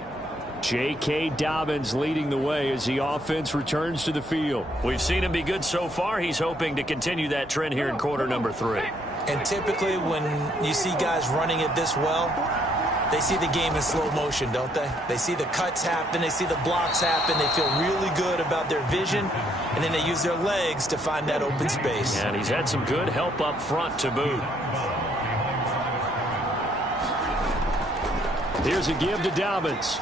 J.K. Dobbins leading the way as the offense returns to the field. We've seen him be good so far. He's hoping to continue that trend here in quarter number 3. And typically when you see guys running it this well, they see the game in slow motion, don't they? They see the cuts happen. They see the blocks happen. They feel really good about their vision. And then they use their legs to find that open space. And he's had some good help up front to boot. Here's a give to Dobbins.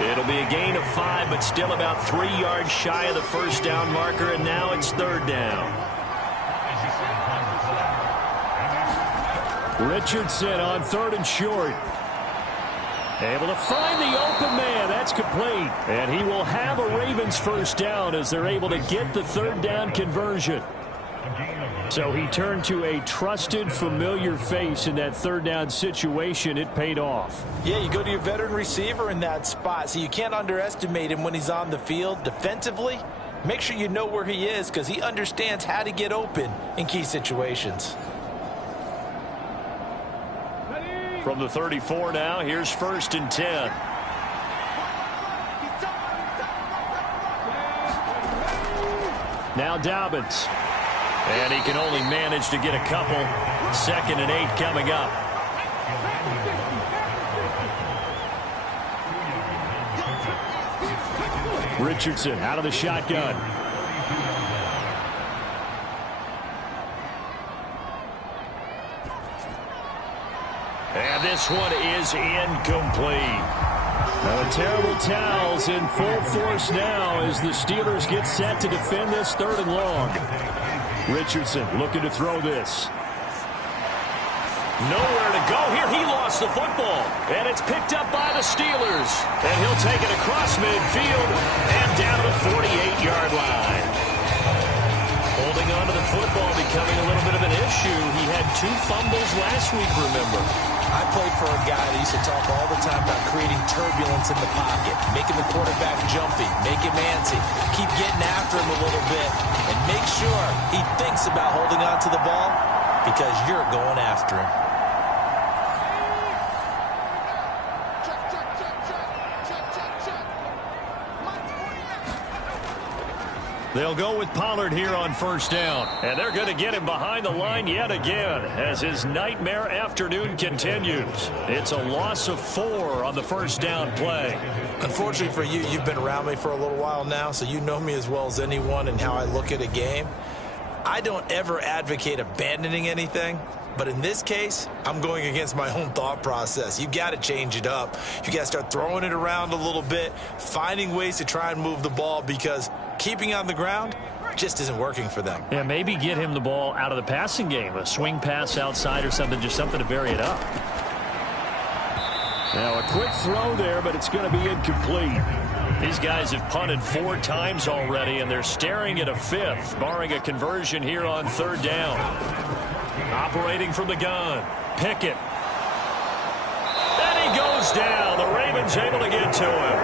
It'll be a gain of 5, but still about 3 yards shy of the first down marker, and now it's third down. Richardson on 3rd and short. Able to find the open man. That's complete. And he will have a Ravens first down as they're able to get the third down conversion. So he turned to a trusted, familiar face in that third down situation. It paid off. Yeah, you go to your veteran receiver in that spot, so you can't underestimate him when he's on the field defensively. Make sure you know where he is because he understands how to get open in key situations. From the 34 now, here's 1st and 10. Now Dobbins. And he can only manage to get a couple. 2nd and 8 coming up. Richardson out of the shotgun. And this one is incomplete. Now, terrible towels in full force now as the Steelers get set to defend this 3rd and long. Richardson looking to throw this. Nowhere to go here. He lost the football. And it's picked up by the Steelers. And he'll take it across midfield and down to the 48-yard line. Holding on to the football becoming a little bit of an issue. He had 2 fumbles last week, remember. I played for a guy that used to talk all the time about creating turbulence in the pocket, making the quarterback jumpy, make him antsy, keep getting after him a little bit, and make sure he thinks about holding on to the ball because you're going after him. They'll go with Pollard here on first down. And they're going to get him behind the line yet again as his nightmare afternoon continues. It's a loss of 4 on the first down play. Unfortunately for you, you've been around me for a little while now, so you know me as well as anyone and how I look at a game. I don't ever advocate abandoning anything. But in this case, I'm going against my own thought process. You got to change it up. You got to start throwing it around a little bit, finding ways to try and move the ball because keeping on the ground just isn't working for them. Yeah, maybe get him the ball out of the passing game, a swing pass outside or something, just something to vary it up. Now a quick throw there, but it's going to be incomplete. These guys have punted 4 times already, and they're staring at a 5th, barring a conversion here on 3rd down. Operating from the gun, Pickett. And he goes down. The Ravens able to get to him.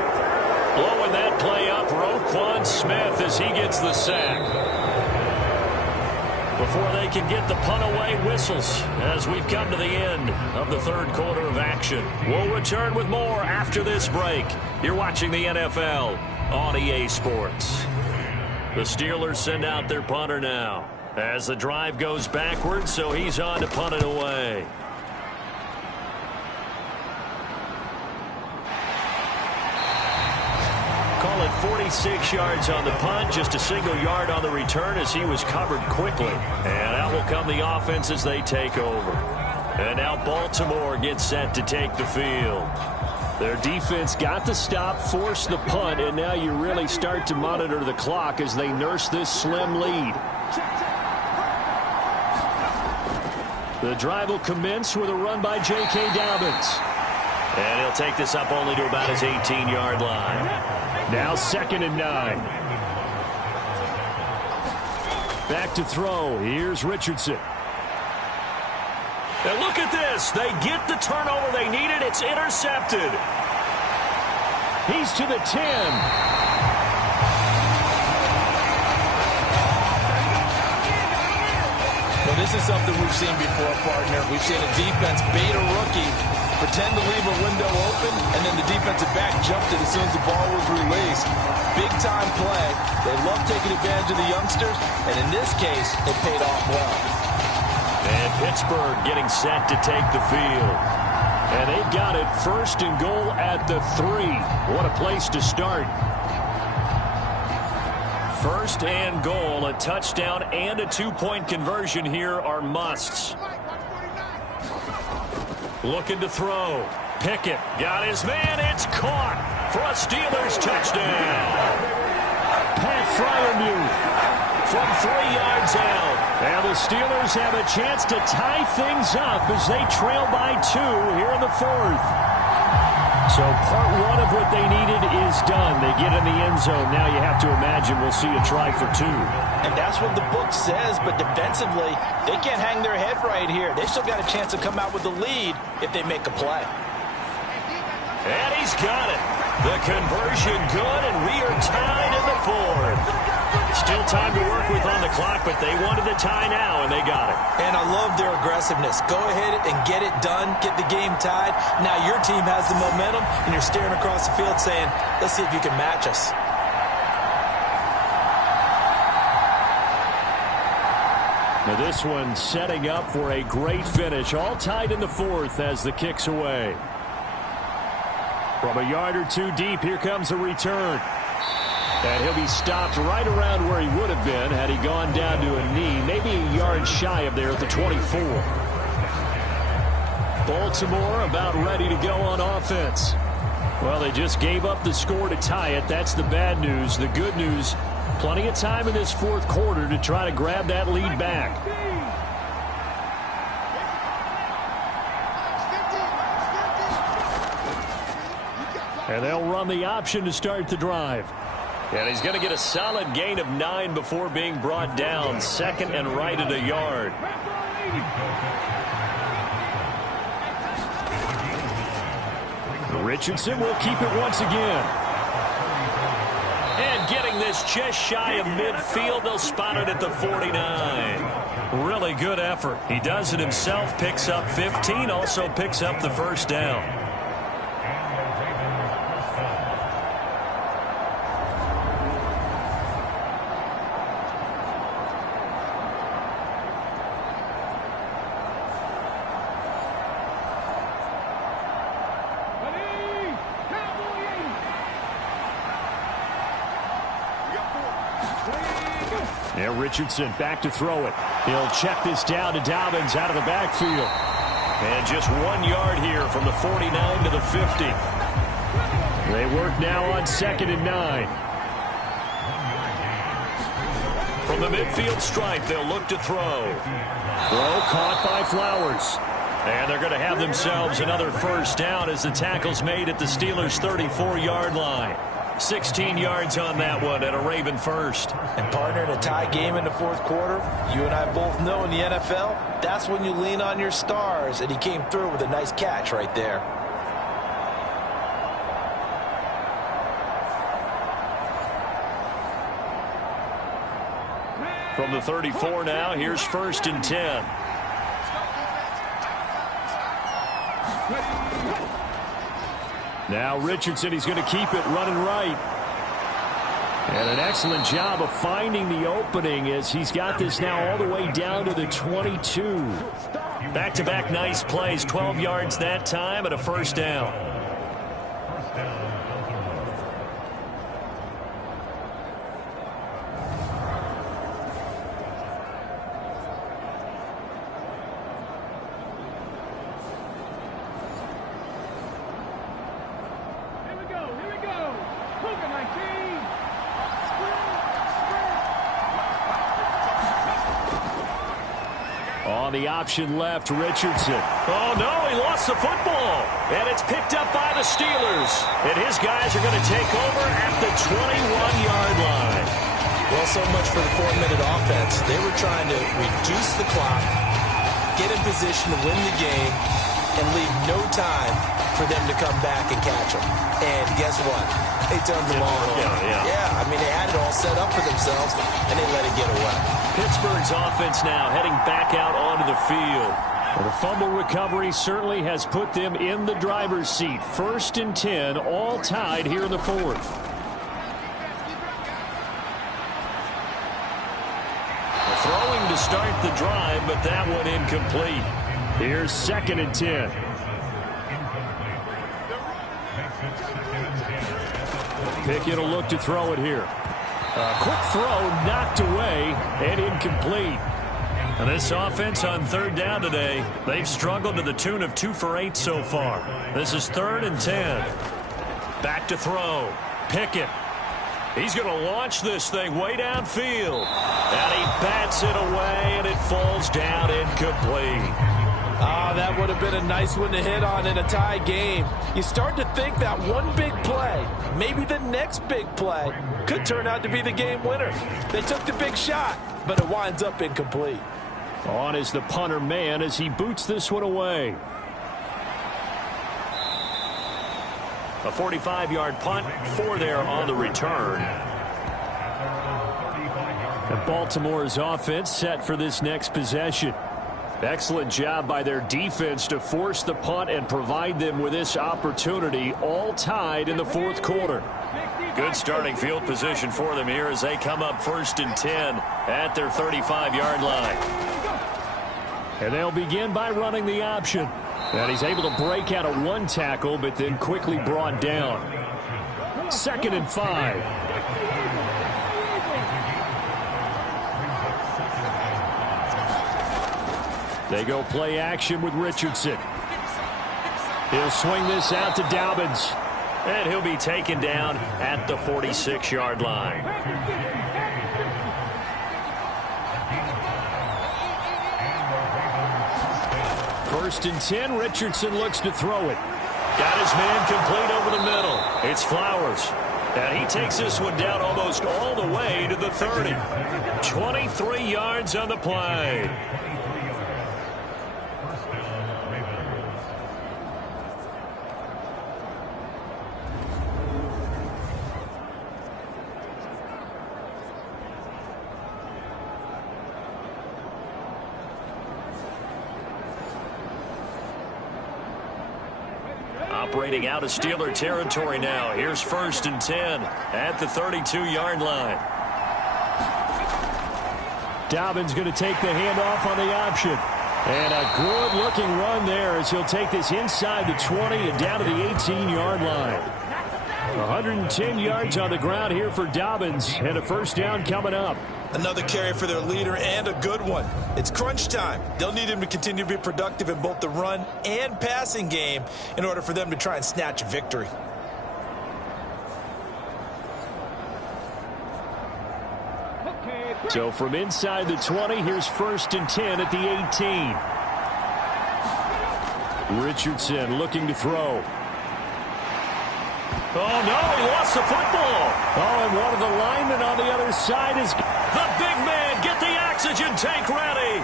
Blowing that play up, Roquan Smith as he gets the sack. Before they can get the punt away, whistles as we've come to the end of the 3rd quarter of action. We'll return with more after this break. You're watching the NFL on EA Sports. The Steelers send out their punter now. As the drive goes backwards, so he's on to punt it away. Call it 46 yards on the punt, just a single yard on the return as he was covered quickly. And out will come the offense as they take over. And now Baltimore gets set to take the field. Their defense got the stop, forced the punt, and now you really start to monitor the clock as they nurse this slim lead. The drive will commence with a run by J.K. Dobbins. And he'll take this up only to about his 18-yard line. Now 2nd and 9. Back to throw. Here's Richardson. And look at this. They get the turnover they needed. It's intercepted. He's to the 10. Well, this is something we've seen before, partner. We've seen a defense bait a rookie, pretend to leave a window open, and then the defensive back jumped it as soon as the ball was released. Big-time play. They love taking advantage of the youngsters, and in this case, it paid off well. And Pittsburgh getting set to take the field. And they've got it 1st and goal at the 3. What a place to start. 1st and goal, a touchdown and a 2-point conversion here are musts. Looking to throw. Pickett got his man. It's caught for a Steelers touchdown. Pat Fryermuth from 3 yards out. And the Steelers have a chance to tie things up as they trail by 2 here in the 4th. So part 1 of what they needed is done. They get in the end zone. Now you have to imagine we'll see a try for 2. And that's what the book says, but defensively, they can't hang their head right here. They still got a chance to come out with the lead if they make a play. And he's got it. The conversion good, and we are tied in the 4th. Still time to work with on the clock, but they wanted the tie now, and they got it. And I love their aggressiveness. Go ahead and get it done, get the game tied. Now your team has the momentum, and you're staring across the field saying, let's see if you can match us. Now this one setting up for a great finish. All tied in the 4th as the kick's away. From a yard or 2 deep, here comes a return. And he'll be stopped right around where he would have been had he gone down to a knee, maybe a yard shy of there at the 24. Baltimore about ready to go on offense. Well, they just gave up the score to tie it. That's the bad news. The good news, plenty of time in this 4th quarter to try to grab that lead back. And they'll run the option to start the drive. And he's going to get a solid gain of 9 before being brought down. 2nd and right at a yard. Richardson will keep it once again. And getting this just shy of midfield. They'll spot it at the 49. Really good effort. He does it himself, picks up 15, also picks up the 1st down. Now Richardson back to throw it. He'll check this down to Dobbins out of the backfield. And just 1 yard here from the 49 to the 50. They work now on 2nd and 9. From the midfield stripe, they'll look to throw. Throw caught by Flowers. And they're going to have themselves another 1st down as the tackle's made at the Steelers' 34-yard line. 16 yards on that one and a Raven 1st. And partner, in a tie game in the 4th quarter, you and I both know in the NFL, that's when you lean on your stars, and he came through with a nice catch right there. From the 34 now, here's 1st and 10. Now Richardson, he's going to keep it running right. And an excellent job of finding the opening as he's got this now all the way down to the 22. Back-to-back nice plays, 12 yards that time and a first down. On the option left, Richardson. Oh, no, he lost the football. And it's picked up by the Steelers. And his guys are going to take over at the 21-yard line. Well, so much for the 4-minute offense. They were trying to reduce the clock, get in position to win the game, and leave no time for them to come back and catch them. And guess what? They turned the ball over. Yeah, I mean, they had it all set up for themselves, and they let it get away. Pittsburgh's offense now heading back out onto the field. Well, the fumble recovery certainly has put them in the driver's seat. 1st and 10, all tied here in the 4th. Throwing to start the drive, but that one incomplete. Here's 2nd and 10. Pickett will look to throw it here. A quick throw knocked away and incomplete. And this offense on 3rd down today, they've struggled to the tune of 2 for 8 so far. This is 3rd and 10. Back to throw. Pickett. He's going to launch this thing way downfield. And he bats it away, and it falls down incomplete. That would have been a nice one to hit on in a tie game. You start to think that one big play, maybe the next big play, could turn out to be the game winner. They took the big shot, but it winds up incomplete. On is the punter man as he boots this one away. A 45-yard punt, 4 there on the return. And Baltimore's offense set for this next possession. Excellent job by their defense to force the punt and provide them with this opportunity, all tied in the 4th quarter. Good starting field position for them here as they come up 1st and 10 at their 35-yard line. And they'll begin by running the option. And he's able to break out of 1 tackle, but then quickly brought down. 2nd and 5. They go play action with Richardson. He'll swing this out to Dobbins. And he'll be taken down at the 46-yard line. First and 10, Richardson looks to throw it. Got his man complete over the middle. It's Flowers. And he takes this one down almost all the way to the 30. 23 yards on the play. Operating out of Steeler territory now. Here's 1st and 10 at the 32-yard line. Dobbins going to take the handoff on the option. And a good-looking run there as he'll take this inside the 20 and down to the 18-yard line. 110 yards on the ground here for Dobbins, and a first down coming up. Another carry for their leader, and a good one. It's crunch time. They'll need him to continue to be productive in both the run and passing game in order for them to try and snatch a victory. So from inside the 20, here's 1st and 10 at the 18. Richardson looking to throw. Oh, no, he lost the football. Oh, and one of the linemen on the other side is... The big man, get the oxygen tank ready.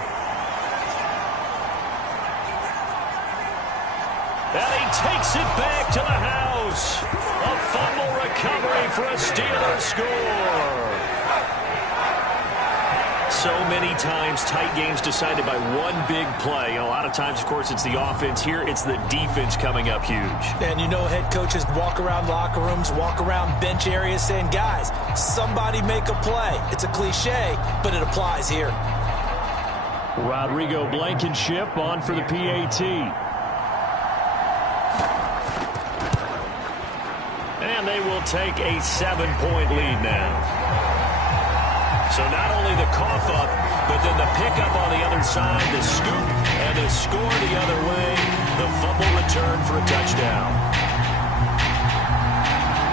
And he takes it back to the house. A fumble recovery for a Steelers score. so many times tight games decided by one big play. A lot of times, of course, it's the offense. Here, it's the defense coming up huge. And you know head coaches walk around locker rooms, walk around bench areas saying, guys, somebody make a play. It's a cliche, but it applies here. Rodrigo Blankenship on for the PAT. And they will take a 7-point lead now. So not only the cough up, but then the pickup on the other side, the scoop, and the score the other way, the fumble return for a touchdown.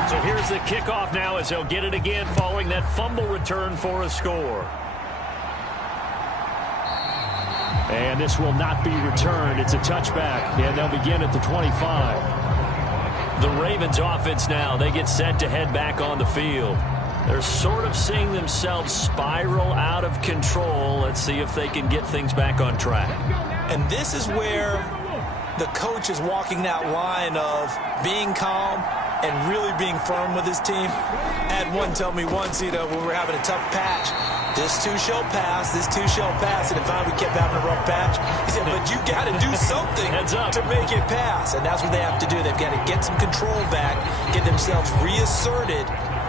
So here's the kickoff now as they'll get it again following that fumble return for a score. And this will not be returned. It's a touchback, and they'll begin at the 25. The Ravens offense now, they get set to head back on the field. They're sort of seeing themselves spiral out of control. Let's see if they can get things back on track. And this is where the coach is walking that line of being calm and really being firm with his team. I had one tell me once, when we were having a tough patch, this too shall pass, this too shall pass. And if we kept having a rough patch, he said, but you got to do something to make it pass. And that's what they have to do. They've got to get some control back, get themselves reasserted,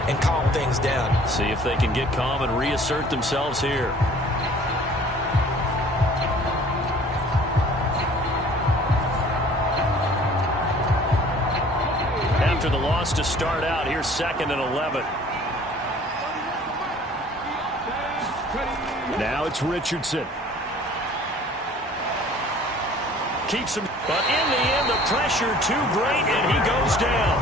and calm things down. See if they can get calm and reassert themselves here. After the loss to start out, here's 2nd and 11. Now it's Richardson. Keeps him, but in the end, the pressure too great, and he goes down.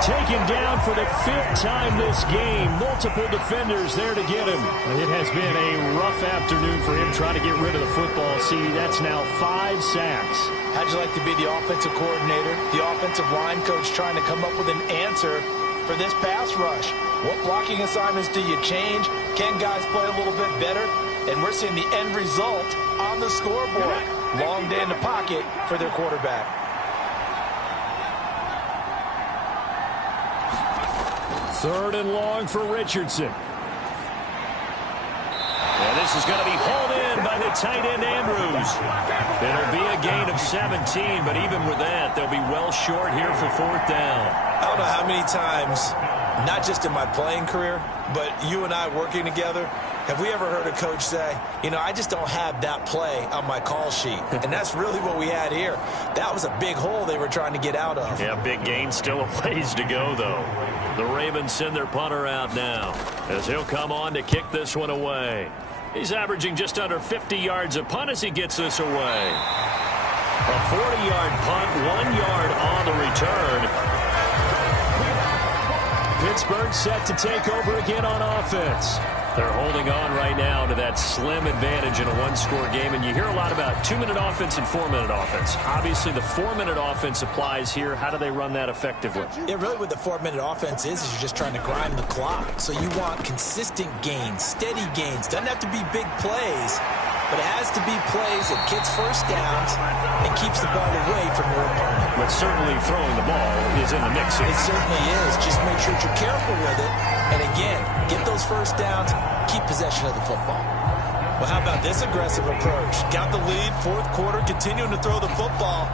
Taken down for the 5th time this game. Multiple defenders there to get him. It has been a rough afternoon for him trying to get rid of the football. See, that's now 5 sacks. How'd you like to be the offensive coordinator, the offensive line coach trying to come up with an answer for this pass rush? What blocking assignments do you change? Can guys play a little bit better? And we're seeing the end result on the scoreboard. Long day in the pocket for their quarterback. Third and long for Richardson. And this is going to be hauled in by the tight end Andrews. It'll be a gain of 17, but even with that, they'll be well short here for 4th down. I don't know how many times, not just in my playing career, but you and I working together, have we ever heard a coach say, I just don't have that play on my call sheet? And that's really what we had here. That was a big hole they were trying to get out of. Yeah, big gain, still a ways to go, though. The Ravens send their punter out now as he'll come on to kick this one away. He's averaging just under 50 yards a punt as he gets this away. A 40-yard punt, 1 yard on the return. Pittsburgh set to take over again on offense. They're holding on right now to that slim advantage in a one-score game, and you hear a lot about 2-minute offense and 4-minute offense. Obviously, the 4-minute offense applies here. How do they run that effectively? Yeah, really what the 4-minute offense is you're just trying to grind the clock. So you want consistent gains, steady gains. Doesn't have to be big plays, but it has to be plays that gets first downs and keeps the ball away from your opponent. But certainly throwing the ball is in the mix here. It certainly is. Just make sure that you're careful with it. And again, get those first downs, keep possession of the football. Well, how about this aggressive approach? Got the lead, 4th quarter, continuing to throw the football.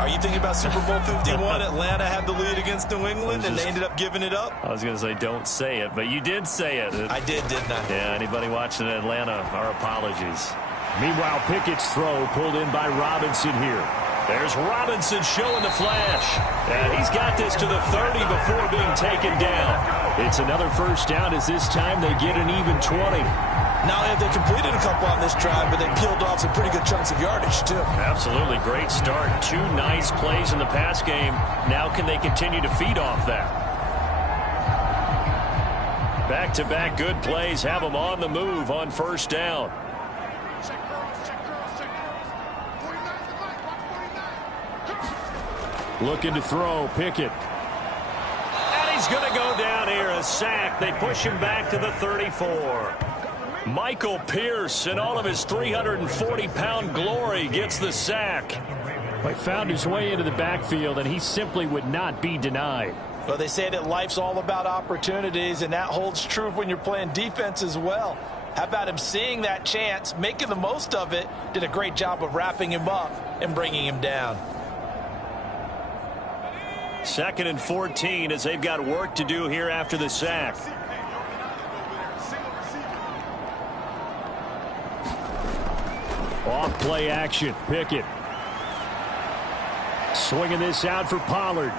Are you thinking about Super Bowl 51? Atlanta had the lead against New England, and they ended up giving it up? I was going to say don't say it, but you did say it. I did, didn't I? Yeah, anybody watching Atlanta, our apologies. Meanwhile, Pickett's throw pulled in by Robinson here. There's Robinson showing the flash. And he's got this to the 30 before being taken down. It's another first down as this time they get an even 20. Not only have they completed a couple on this drive, but they peeled off some pretty good chunks of yardage, too. Absolutely. Great start. 2 nice plays in the pass game. Now can they continue to feed off that? Back-to-back good plays have them on the move on first down. Looking to throw, Pickett. And he's going to go down here, a sack. They push him back to the 34. Michael Pierce, in all of his 340-pound glory, gets the sack. He found his way into the backfield, and he simply would not be denied. Well, they say that life's all about opportunities, and that holds true when you're playing defense as well. How about him seeing that chance, making the most of it, did a great job of wrapping him up and bringing him down. 2nd and 14 as they've got work to do here after the sack. Off play action. Pickett. Swinging this out for Pollard.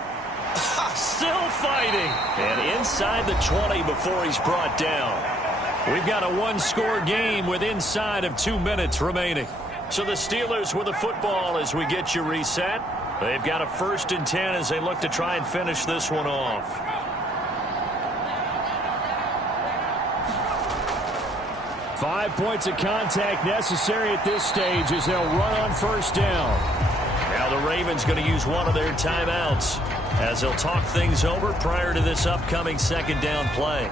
Still fighting. And inside the 20 before he's brought down. We've got a one-score game with inside of 2 minutes remaining. So the Steelers with the football as we get you reset. They've got a 1st and 10 as they look to try and finish this one off. Five points of contact necessary at this stage as they'll run on 1st down. Now the Ravens going to use one of their timeouts as they'll talk things over prior to this upcoming 2nd down play.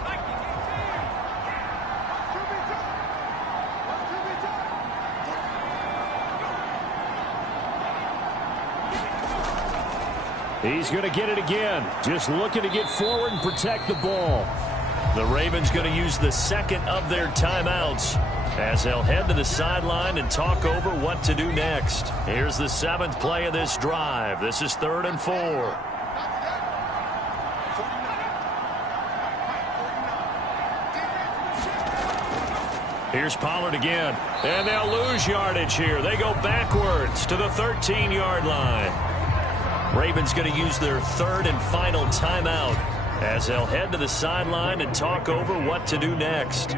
He's going to get it again. Just looking to get forward and protect the ball. The Ravens going to use the 2nd of their timeouts as they'll head to the sideline and talk over what to do next. Here's the 7th play of this drive. This is 3rd and 4. Here's Pollard again. And they'll lose yardage here. They go backwards to the 13-yard line. Ravens going to use their 3rd and final timeout as they'll head to the sideline and talk over what to do next.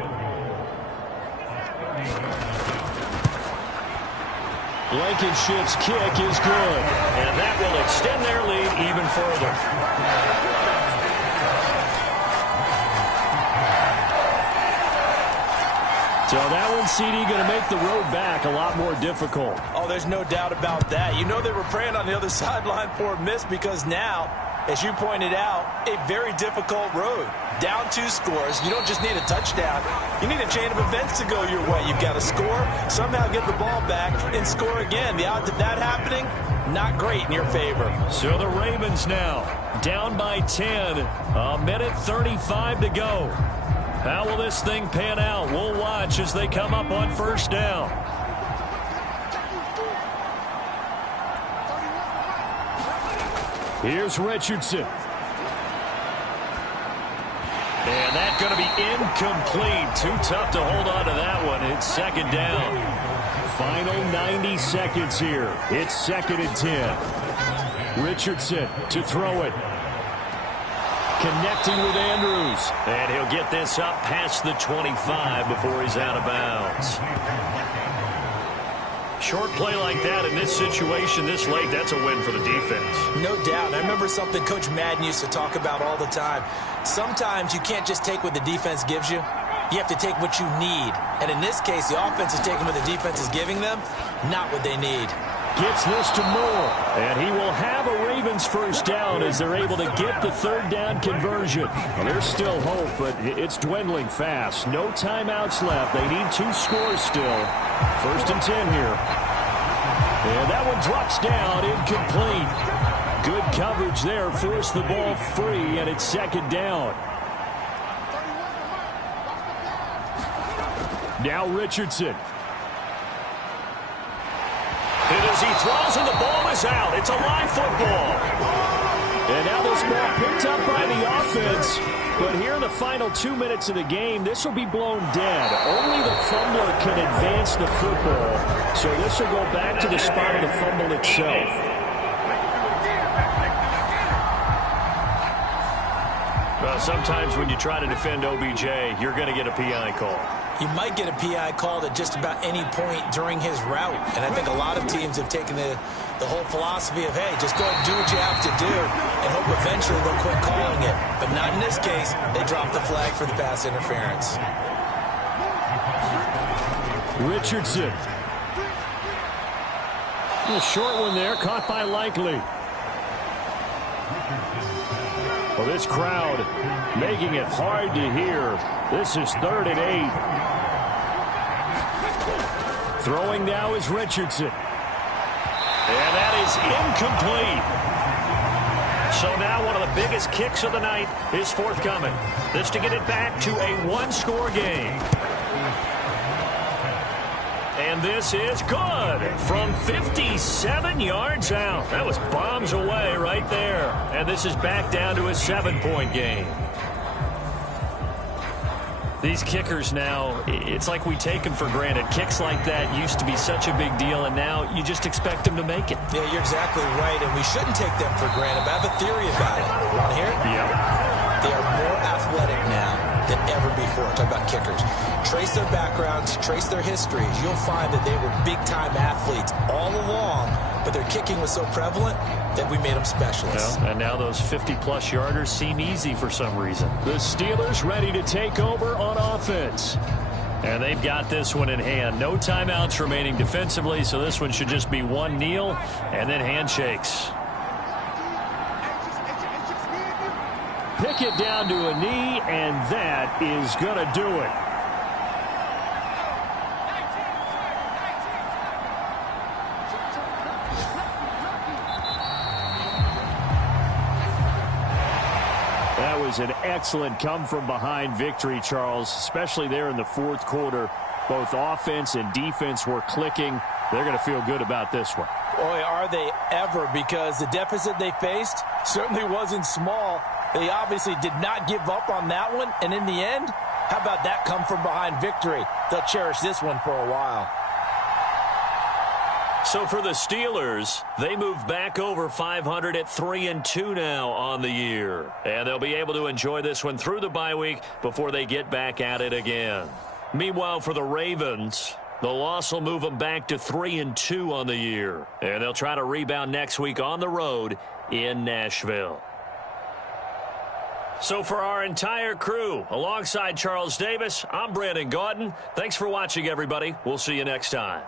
Blankenship's kick is good. And that will extend their lead even further. So that one, CD, going to make the road back a lot more difficult. Oh, there's no doubt about that. You know they were praying on the other sideline for a miss because now, as you pointed out, a very difficult road. Down 2 scores. You don't just need a touchdown. You need a chain of events to go your way. You've got to score, somehow get the ball back, and score again. The odds of that happening, not great in your favor. So the Ravens now down by 10. A minute 35 to go. How will this thing pan out? We'll watch as they come up on 1st down. Here's Richardson. And that's going to be incomplete. Too tough to hold on to that one. It's 2nd down. Final 90 seconds here. It's 2nd and 10. Richardson to throw it. Connecting with Andrews. And he'll get this up past the 25 before he's out of bounds. Short play like that in this situation this late, that's a win for the defense. No doubt. I remember something Coach Madden used to talk about all the time. Sometimes you can't just take what the defense gives you. You have to take what you need. And in this case, the offense is taking what the defense is giving them, not what they need. Gets this to Moore. And he will have a Ravens 1st down as they're able to get the 3rd down conversion. Well, there's still hope, but it's dwindling fast. No timeouts left. They need 2 scores still. 1st and 10 here. And that one drops down, incomplete. Good coverage there. Forced the ball free, and it's 2nd down. Now Richardson. And as he throws and the ball is out, it's a live football. And now this ball picked up by the offense. But here in the final 2 minutes of the game, this will be blown dead. Only the fumbler can advance the football. So this will go back to the spot of the fumble itself. Well, sometimes when you try to defend OBJ, you're going to get a PI call. You might get a PI called at just about any point during his route. And I think a lot of teams have taken the whole philosophy of, hey, just go and do what you have to do and hope eventually they'll quit calling it. But not in this case. They dropped the flag for the pass interference. Richardson. A short one there, caught by Likely. Well, this crowd making it hard to hear. This is 3rd and 8. Throwing now is Richardson. And that is incomplete. So now one of the biggest kicks of the night is forthcoming. This to get it back to a 1-score game. And this is good from 57 yards out. That was bombs away right there. And this is back down to a 7-point game. These kickers now, it's like we take them for granted. Kicks like that used to be such a big deal, and now you just expect them to make it. Yeah, you're exactly right, and we shouldn't take them for granted, but I have a theory about it. You want to hear it? Yep. They are more athletic now than ever before. Talk about kickers. Trace their backgrounds, trace their histories. You'll find that they were big-time athletes all along, but their kicking was so prevalent that we made them specialists. Well, and now those 50-plus yarders seem easy for some reason. The Steelers ready to take over on offense. And they've got this one in hand. No timeouts remaining defensively, so this one should just be one kneel and then handshakes. Pick it down to a knee, and that is going to do it. That was an excellent come-from-behind victory, Charles, especially there in the fourth quarter. Both offense and defense were clicking. They're going to feel good about this one. Boy, are they ever, because the deficit they faced certainly wasn't small. They obviously did not give up on that one, and in the end, how about that come-from-behind victory? They'll cherish this one for a while. So for the Steelers, they move back over 500 at 3-2 now on the year. And they'll be able to enjoy this one through the bye week before they get back at it again. Meanwhile, for the Ravens, the loss will move them back to 3-2 on the year. And they'll try to rebound next week on the road in Nashville. So for our entire crew, alongside Charles Davis, I'm Brandon Gaudin. Thanks for watching, everybody. We'll see you next time.